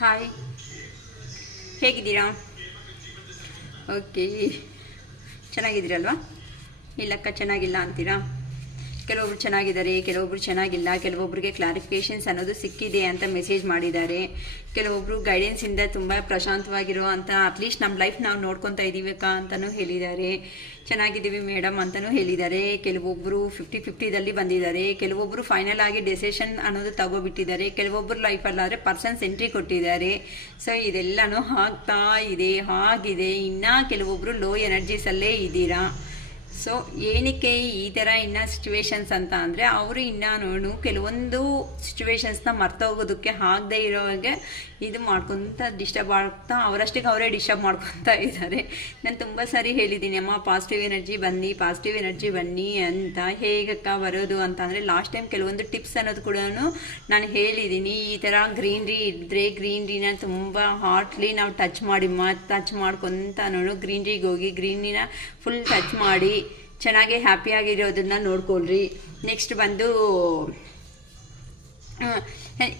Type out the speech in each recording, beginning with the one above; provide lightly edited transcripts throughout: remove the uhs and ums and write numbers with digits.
Hi, ಹೇಗಿದ್ದೀರಾ? Okay, ಚೆನ್ನಾಗಿದ್ದೀರಲ್ವಾ? ಇಲ್ಲಕ್ಕ ಚೆನ್ನಾಗಿಲ್ಲ ಅಂತೀರಾ? ಕೆಲವೊಬ್ರು ಚೆನ್ನಾಗಿದ್ದಾರೆ, ಕೆಲವೊಬ್ರು ಚೆನ್ನಾಗಿಲ್ಲ. ಕೆಲವೊಬ್ರಿಗೆ ಕ್ಲಾರಿಫಿಕೇಷನ್ಸ್ ಅನ್ನೋದು ಸಿಕ್ಕಿದೆ ಅಂತ ಮೆಸೇಜ್ ಮಾಡಿದ್ದಾರೆ. ಕೆಲವೊಬ್ರು ಗೈಡೆನ್ಸಿಂದ ತುಂಬ ಪ್ರಶಾಂತವಾಗಿರೋ ಅಂತ ಅಟ್ಲೀಸ್ಟ್ ನಮ್ಮ ಲೈಫ್ ನಾವು ನೋಡ್ಕೊತಾ ಇದ್ದೀವಕ್ಕ ಅಂತಲೂ ಹೇಳಿದ್ದಾರೆ. ಚೆನ್ನಾಗಿದ್ದೀವಿ ಮೇಡಮ್ ಅಂತಲೂ ಹೇಳಿದ್ದಾರೆ. ಕೆಲವೊಬ್ಬರು 50-50ದಲ್ಲಿ ಬಂದಿದ್ದಾರೆ. ಕೆಲವೊಬ್ಬರು ಫೈನಲ್ ಆಗಿ ಡೆಸಿಷನ್ ಅನ್ನೋದು ತಗೋಬಿಟ್ಟಿದ್ದಾರೆ. ಕೆಲವೊಬ್ಬರು ಲೈಫಲ್ಲಾದರೆ ಪರ್ಸನ್ಸ್ ಎಂಟ್ರಿ ಕೊಟ್ಟಿದ್ದಾರೆ. ಸೊ ಇದೆಲ್ಲನೂ ಆಗ್ತಾ ಇದೆ, ಆಗಿದೆ. ಇನ್ನು ಕೆಲವೊಬ್ಬರು ಲೋ ಎನರ್ಜೀಸಲ್ಲೇ ಇದ್ದೀರಾ. ಸೊ ಏನಕ್ಕೆ ಈ ಥರ ಇನ್ನೂ ಸಿಚುವೇಶನ್ಸ್ ಅಂತ ಅಂದರೆ, ಅವರು ಇನ್ನೂ ಕೆಲವೊಂದು ಸಿಚುವೇಶನ್ಸ್ನ ಮರ್ತೋಗೋದಕ್ಕೆ ಆಗದೆ ಇರೋ ಹಾಗೆ ಇದು ಮಾಡ್ಕೊತ ಡಿಸ್ಟರ್ಬ್ ಆಗ್ತಾ ಅವರಷ್ಟಿಗೆ ಅವರೇ ಡಿಸ್ಟರ್ಬ್ ಮಾಡ್ಕೊತಾ ಇದ್ದಾರೆ. ನಾನು ತುಂಬ ಸಾರಿ ಹೇಳಿದ್ದೀನಿ, ಅಮ್ಮ ಪಾಸಿಟಿವ್ ಎನರ್ಜಿ ಬನ್ನಿ ಅಂತ. ಹೇಗಕ್ಕ ಬರೋದು ಅಂತ ಅಂದರೆ, ಲಾಸ್ಟ್ ಟೈಮ್ ಕೆಲವೊಂದು ಟಿಪ್ಸ್ ಅನ್ನೋದು ಕೂಡ ನಾನು ಹೇಳಿದ್ದೀನಿ. ಈ ಥರ ಗ್ರೀನ್ರಿ ಇದ್ದರೆ ಗ್ರೀನ್ರಿನ ತುಂಬ ಹಾರ್ಟ್ಲಿ ನಾವು ಟಚ್ ಮಾಡ್ಕೊತ ಗ್ರೀನ್ರಿಗೆ ಹೋಗಿ ಗ್ರೀನಿನ ಫುಲ್ ಟಚ್ ಮಾಡಿ ಚೆನ್ನಾಗಿ ಹ್ಯಾಪಿಯಾಗಿರೋದನ್ನ ನೋಡ್ಕೊಳ್ರಿ. ನೆಕ್ಸ್ಟ್ ಬಂದು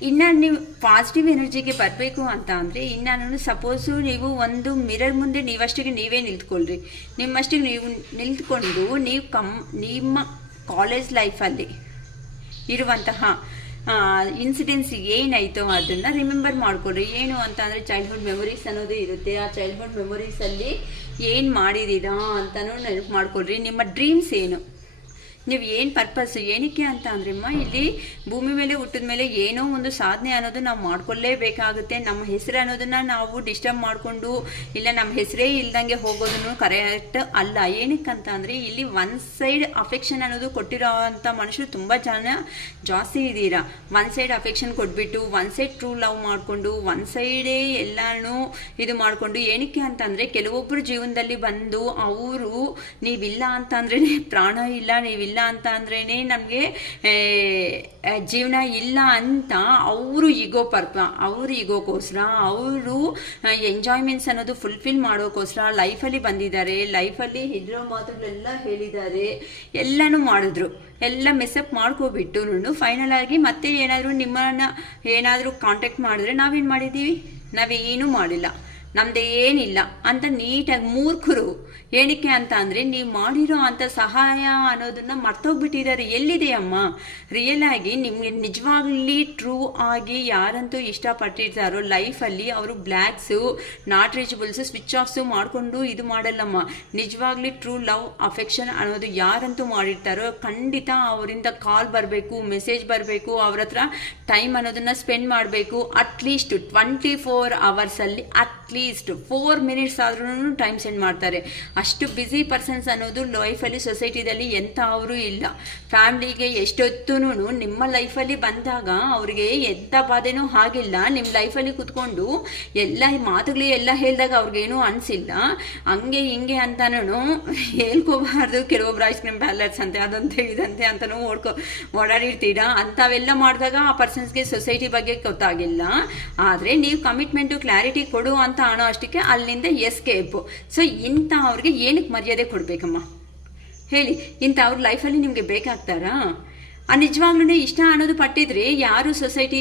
ಇನ್ನು ನೀವು ಪಾಸಿಟಿವ್ ಎನರ್ಜಿಗೆ ಬರಬೇಕು ಅಂತ ಅಂದರೆ, ಇನ್ನು ಸಪೋಸು ನೀವು ಒಂದು ಮಿರರ್ ಮುಂದೆ ನೀವಷ್ಟಿಗೆ ನೀವೇ ನಿಂತ್ಕೊಳ್ರಿ. ನಿಮ್ಮಷ್ಟಿಗೆ ನೀವು ನಿಂತ್ಕೊಂಡು ನಿಮ್ಮ ಕಾಲೇಜ್ ಲೈಫಲ್ಲಿ ಇರುವಂತಹ ಇನ್ಸಿಡೆನ್ಸ್ ಏನಾಯಿತು ಅದನ್ನು ರಿಮೆಂಬರ್ ಮಾಡ್ಕೊಳ್ರಿ. ಏನು ಅಂತ ಅಂದರೆ, ಚೈಲ್ಡ್ಹುಡ್ ಮೆಮೊರೀಸ್ ಅನ್ನೋದು ಇರುತ್ತೆ. ಆ ಚೈಲ್ಡ್ಹುಡ್ ಮೆಮೊರೀಸಲ್ಲಿ ಏನು ಮಾಡಿದ್ದೀರಾ ಅಂತಲೂ ನೆನಪು ಮಾಡ್ಕೊಳ್ರಿ. ನಿಮ್ಮ ಡ್ರೀಮ್ಸ್ ಏನು, ನೀವು ಏನು ಪರ್ಪಸ್ಸು, ಏನಕ್ಕೆ ಅಂತ ಅಂದ್ರಮ್ಮ, ಇಲ್ಲಿ ಭೂಮಿ ಮೇಲೆ ಹುಟ್ಟಿದ ಮೇಲೆ ಏನೋ ಒಂದು ಸಾಧನೆ ಅನ್ನೋದು ನಾವು ಮಾಡ್ಕೊಳ್ಳೇಬೇಕಾಗುತ್ತೆ. ನಮ್ಮ ಹೆಸರು ಅನ್ನೋದನ್ನು ನಾವು ಡಿಸ್ಟರ್ಬ್ ಮಾಡಿಕೊಂಡು ಇಲ್ಲ ನಮ್ಮ ಹೆಸರೇ ಇಲ್ದಂಗೆ ಹೋಗೋದನ್ನು ಕರೆಕ್ಟ್ ಅಲ್ಲ. ಏನಕ್ಕಂತ ಅಂದರೆ, ಇಲ್ಲಿ ಒನ್ ಸೈಡ್ ಅಫೆಕ್ಷನ್ ಅನ್ನೋದು ಕೊಟ್ಟಿರೋ ಅಂಥ ಮನುಷ್ಯರು ತುಂಬ ಜಾಸ್ತಿ ಇದ್ದೀರಾ. ಒನ್ ಸೈಡ್ ಅಫೆಕ್ಷನ್ ಕೊಟ್ಬಿಟ್ಟು ಒನ್ ಸೈಡ್ ಟ್ರೂ ಲವ್ ಮಾಡಿಕೊಂಡು ಒನ್ ಸೈಡೇ ಎಲ್ಲನೂ ಇದು ಮಾಡಿಕೊಂಡು, ಏನಕ್ಕೆ ಅಂತಂದರೆ ಕೆಲವೊಬ್ಬರು ಜೀವನದಲ್ಲಿ ಬಂದು ಅವರು ನೀವಿಲ್ಲ ಅಂತಂದ್ರೇ ಪ್ರಾಣ ಇಲ್ಲ, ನೀವಿಲ್ಲ ಅಂತ ಅಂದ್ರೇ ನಮಗೆ ಜೀವನ ಇಲ್ಲ ಅಂತ ಅವರು ಈಗೋಕ್ಕೋಸ್ಕರ ಅವರು ಎಂಜಾಯ್ಮೆಂಟ್ಸ್ ಅನ್ನೋದು ಫುಲ್ಫಿಲ್ ಮಾಡೋಕ್ಕೋಸ್ಕರ ಲೈಫಲ್ಲಿ ಬಂದಿದ್ದಾರೆ. ಲೈಫಲ್ಲಿ ಹೆದರೋ ಮಾತುಗಳೆಲ್ಲ ಹೇಳಿದ್ದಾರೆ, ಎಲ್ಲನೂ ಮಾಡಿದ್ರು. ಎಲ್ಲ ಮೆಸ್ಅಪ್ ಮಾಡ್ಕೊಬಿಟ್ಟು ಫೈನಲ್ ಆಗಿ ಮತ್ತೆ ಏನಾದರೂ ಕಾಂಟ್ಯಾಕ್ಟ್ ಮಾಡಿದ್ರೆ ನಾವೇನು ಮಾಡಿದ್ದೀವಿ? ನಾವೇನೂ ಮಾಡಿಲ್ಲ, ನಮ್ದೇನಿಲ್ಲ ಅಂತ ನೀಟಾಗಿ ಮೂರ್ಖರು. ಏನಕ್ಕೆ ಅಂತ ಅಂದರೆ, ನೀವು ಮಾಡಿರೋ ಅಂಥ ಸಹಾಯ ಅನ್ನೋದನ್ನು ಮರ್ತೋಗ್ಬಿಟ್ಟಿದ್ದಾರೆ. ಎಲ್ಲಿದೆ ಅಮ್ಮ ರಿಯಲ್ ಆಗಿ ನಿಮಗೆ ನಿಜವಾಗ್ಲಿ ಟ್ರೂ ಆಗಿ ಯಾರಂತೂ ಇಷ್ಟಪಟ್ಟಿರ್ತಾರೋ ಲೈಫಲ್ಲಿ, ಅವರು ಬ್ಲ್ಯಾಕ್ಸು ನಾಟ್ ರೀಚಬಲ್ಸು ಸ್ವಿಚ್ ಆಫ್ಸು ಮಾಡಿಕೊಂಡು ಇದು ಮಾಡಲ್ಲಮ್ಮ. ನಿಜವಾಗ್ಲಿ ಟ್ರೂ ಲವ್ ಅಫೆಕ್ಷನ್ ಅನ್ನೋದು ಯಾರಂತೂ ಮಾಡಿರ್ತಾರೋ ಖಂಡಿತ ಅವರಿಂದ ಕಾಲ್ ಬರಬೇಕು, ಮೆಸೇಜ್ ಬರಬೇಕು, ಅವ್ರ ಹತ್ರ ಟೈಮ್ ಅನ್ನೋದನ್ನು ಸ್ಪೆಂಡ್ ಮಾಡಬೇಕು. ಅಟ್ಲೀಸ್ಟ್ 24 ಅವರ್ಸಲ್ಲಿ ಅಟ್ಲೀಸ್ಟ್ 4 ಮಿನಿಟ್ಸ್ ಆದ್ರೂ ಟೈಮ್ ಸ್ಪೆಂಡ್ ಮಾಡ್ತಾರೆ. ಅಷ್ಟು ಬ್ಯುಸಿ ಪರ್ಸನ್ಸ್ ಅನ್ನೋದು ಲೈಫಲ್ಲಿ ಸೊಸೈಟಿದಲ್ಲಿ ಎಂಥ ಅವರು ಇಲ್ಲ. ಫ್ಯಾಮ್ಲಿಗೆ ಎಷ್ಟೊತ್ತೂ ನಿಮ್ಮ ಲೈಫಲ್ಲಿ ಬಂದಾಗ ಅವ್ರಿಗೆ ಎಂಥ ಬಾಧೆನೂ ಆಗಿಲ್ಲ. ನಿಮ್ಮ ಲೈಫಲ್ಲಿ ಕೂತ್ಕೊಂಡು ಎಲ್ಲ ಮಾತುಗಳು ಎಲ್ಲ ಹೇಳಿದಾಗ ಅವ್ರಿಗೇನೂ ಅನಿಸಿಲ್ಲ. ಹಂಗೆ ಹಿಂಗೆ ಅಂತನೂ ಹೇಳ್ಕೋಬಾರ್ದು. ಕೆಲವೊಬ್ರು ಐಸ್ ಕ್ರೀಮ್ ಬ್ಯಾಲರ್ಸ್ ಅಂತೆ ಅದಂತೆ ಇದಂತೆ ಅಂತಲೂ ಓಡಾಡಿರ್ತೀರಾ. ಅಂಥವೆಲ್ಲ ಮಾಡಿದಾಗ ಆ ಪರ್ಸನ್ಸ್ಗೆ ಸೊಸೈಟಿ ಬಗ್ಗೆ ಗೊತ್ತಾಗಿಲ್ಲ. ಆದರೆ ನೀವು ಕಮಿಟ್ಮೆಂಟು ಕ್ಲಾರಿಟಿ ಕೊಡು ಅಂತ ಅನ್ನೋ ಅಷ್ಟಕ್ಕೆ ಅಲ್ಲಿಂದ ಎಸ್ಕೇಪು. ಸೊ ಇಂಥ ಅವ್ರಿಗೆ ಏನಕ್ಕೆ ಮರ್ಯಾದೆ ಕೊಡಬೇಕಮ್ಮ ಹೇಳಿ? ಇಂಥ ಅವ್ರ ಲೈಫಲ್ಲಿ ನಿಮಗೆ ಬೇಕಾಗ್ತಾರಾ? ನಿಜವಾಗ್ಲೂ ಇಷ್ಟ ಅನ್ನೋದು ಪಟ್ಟಿದ್ರೆ ಯಾರು ಸೊಸೈಟಿ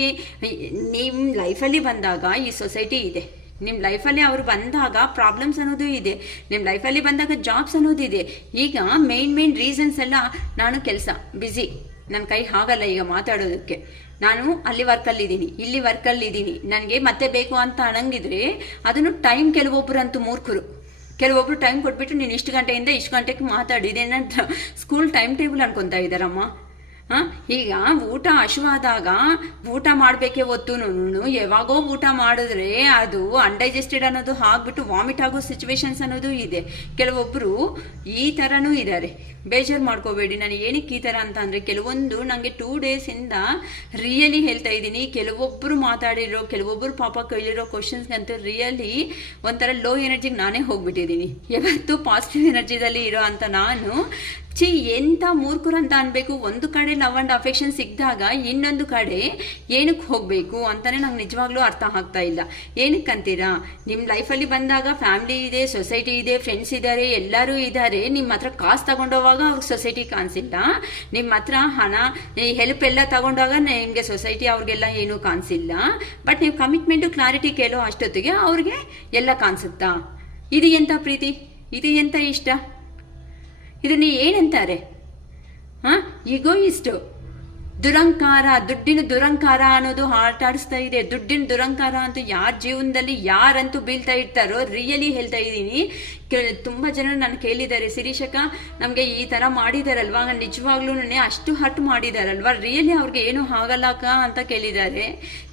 ನಿಮ್ಮ ಲೈಫಲ್ಲಿ ಬಂದಾಗ ಈ ಸೊಸೈಟಿ ಇದೆ, ನಿಮ್ಮ ಲೈಫಲ್ಲಿ ಅವರು ಬಂದಾಗ ಪ್ರಾಬ್ಲಮ್ಸ್ ಅನ್ನೋದು ಇದೆ, ನಿಮ್ಮ ಲೈಫಲ್ಲಿ ಬಂದಾಗ ಜಾಬ್ಸ್ ಅನ್ನೋದು ಇದೆ. ಈಗ ಮೇನ್ ರೀಸನ್ಸ್ ಎಲ್ಲ, ನಾನು ಕೆಲಸ ಬ್ಯುಸಿ, ನನ್ನ ಕೈ ಆಗಲ್ಲ ಈಗ ಮಾತಾಡೋದಕ್ಕೆ, ನಾನು ಅಲ್ಲಿ ವರ್ಕಲ್ಲಿದ್ದೀನಿ, ಇಲ್ಲಿ ವರ್ಕಲ್ಲಿದ್ದೀನಿ, ನನಗೆ ಮತ್ತೆ ಬೇಕು ಅಂತ ಅನ್ನಂಗಿದ್ರೆ ಅದನ್ನು ಟೈಮ್. ಕೆಲವೊಬ್ಬರಂತೂ ಮೂರ್ಖರು, ಕೆಲವೊಬ್ರು ಟೈಮ್ ಕೊಟ್ಬಿಟ್ಟು ನೀನು ಇಷ್ಟು ಗಂಟೆಯಿಂದ ಇಷ್ಟು ಗಂಟೆಗೆ ಮಾತಾಡಿ, ಇದೇನಂತ ಸ್ಕೂಲ್ ಟೈಮ್ ಟೇಬಲ್ ಅನ್ಕೊತಾ ಇದ್ದಾರಮ್ಮ. ಈಗ ಊಟ ಹಶುವಾದಾಗ ಊಟ ಮಾಡಬೇಕೇ ಹೊತ್ತುನು ಯಾವಾಗೋ ಊಟ ಮಾಡಿದ್ರೆ ಅದು ಅನ್ಡೈಜೆಸ್ಟೆಡ್ ಅನ್ನೋದು ಆಗ್ಬಿಟ್ಟು ವಾಮಿಟ್ ಆಗೋ ಸಿಚುವೇಶನ್ಸ್ ಅನ್ನೋದು ಇದೆ. ಕೆಲವೊಬ್ಬರು ಈ ಥರನೂ ಇದ್ದಾರೆ. ಬೇಜಾರು ಮಾಡ್ಕೋಬೇಡಿ. ನಾನು ಏನಕ್ಕೆ ಈ ಥರ ಅಂತ ಅಂದರೆ, ಕೆಲವೊಂದು ನನಗೆ 2 ಡೇಸಿಂದ ರಿಯಲಿ ಹೇಳ್ತಾ ಇದ್ದೀನಿ, ಕೆಲವೊಬ್ಬರು ಮಾತಾಡಿರೋ, ಕೆಲವೊಬ್ಬರು ಪಾಪ ಕೇಳಿರೋ ಕ್ವಶನ್ಸ್ಗಂತೂ ರಿಯಲಿ ಒಂಥರ ಲೋ ಎನರ್ಜಿಗೆ ನಾನೇ ಹೋಗ್ಬಿಟ್ಟಿದ್ದೀನಿ. ಯಾವತ್ತೂ ಪಾಸಿಟಿವ್ ಎನರ್ಜಿದಲ್ಲಿ ಇರೋ ಅಂತ ನಾನು ಎಂಥ ಮೂರ್ಖರು ಅಂತ ಅನ್ಬೇಕು. ಒಂದು ಕಡೆ ಲವ್ ಆ್ಯಂಡ್ ಅಫೆಕ್ಷನ್ ಸಿಕ್ಕಿದಾಗ ಇನ್ನೊಂದು ಕಡೆ ಏನಕ್ಕೆ ಹೋಗಬೇಕು ಅಂತಲೇ ನಂಗೆ ನಿಜವಾಗ್ಲೂ ಅರ್ಥ ಆಗ್ತಾ ಇಲ್ಲ. ಏನಕ್ಕೆ ಅಂತೀರಾ? ನಿಮ್ಮ ಲೈಫಲ್ಲಿ ಬಂದಾಗ ಫ್ಯಾಮಿಲಿ ಇದೆ, ಸೊಸೈಟಿ ಇದೆ, ಫ್ರೆಂಡ್ಸ್ ಇದ್ದಾರೆ, ಎಲ್ಲರೂ ಇದ್ದಾರೆ. ನಿಮ್ಮ ಹತ್ರ ಕಾಸು ತಗೊಂಡೋವಾಗ ಅವ್ರಿಗೆ ಸೊಸೈಟಿ ಕಾಣಿಸಿಲ್ಲ. ನಿಮ್ಮ ಹತ್ರ ಹಣ ಹೆಲ್ಪ್ ಎಲ್ಲ ತಗೊಂಡಾಗ ನಿಮಗೆ ಸೊಸೈಟಿ ಅವ್ರಿಗೆಲ್ಲ ಏನೂ ಕಾಣಿಸಿಲ್ಲ. ಬಟ್ ನೀವು ಕಮಿಟ್ಮೆಂಟು ಕ್ಲಾರಿಟಿ ಕೇಳೋ ಅಷ್ಟೊತ್ತಿಗೆ ಅವ್ರಿಗೆ ಎಲ್ಲ ಕಾಣಿಸುತ್ತಾ? ಇದು ಎಂಥ ಪ್ರೀತಿ? ಇದು ಎಂಥ ಇಷ್ಟ? ಇದನ್ನ ಏನಂತಾರೆ? ಈಗೋಯಿಸ್ಟು, ದುರಂಕಾರ, ದುಡ್ಡಿನ ದುರಂಕಾರ ಅನ್ನೋದು ಆಟ ಆಡಿಸ್ತಾ ಇದೆ. ದುಡ್ಡಿನ ದುರಂಕಾರ ಅಂತೂ ಯಾರ ಜೀವನದಲ್ಲಿ ಯಾರಂತೂ ಬೀಳ್ತಾ ಇರ್ತಾರೋ, ರಿಯಲಿ ಹೇಳ್ತಾ ಇದ್ದೀನಿ. ತುಂಬ ಜನ ನಾನು ಕೇಳಿದ್ದಾರೆ, ಶಿರೀಷಕ್ಕ ನಮಗೆ ಈ ಥರ ಮಾಡಿದಾರಲ್ವಾ, ನಿಜವಾಗ್ಲೂ ಅಷ್ಟು ಹರ್ಟ್ ಮಾಡಿದಾರಲ್ವಾ, ರಿಯಲಿ ಅವ್ರಿಗೆ ಏನೂ ಆಗಲ್ಲಕ್ಕ ಅಂತ ಕೇಳಿದ್ದಾರೆ.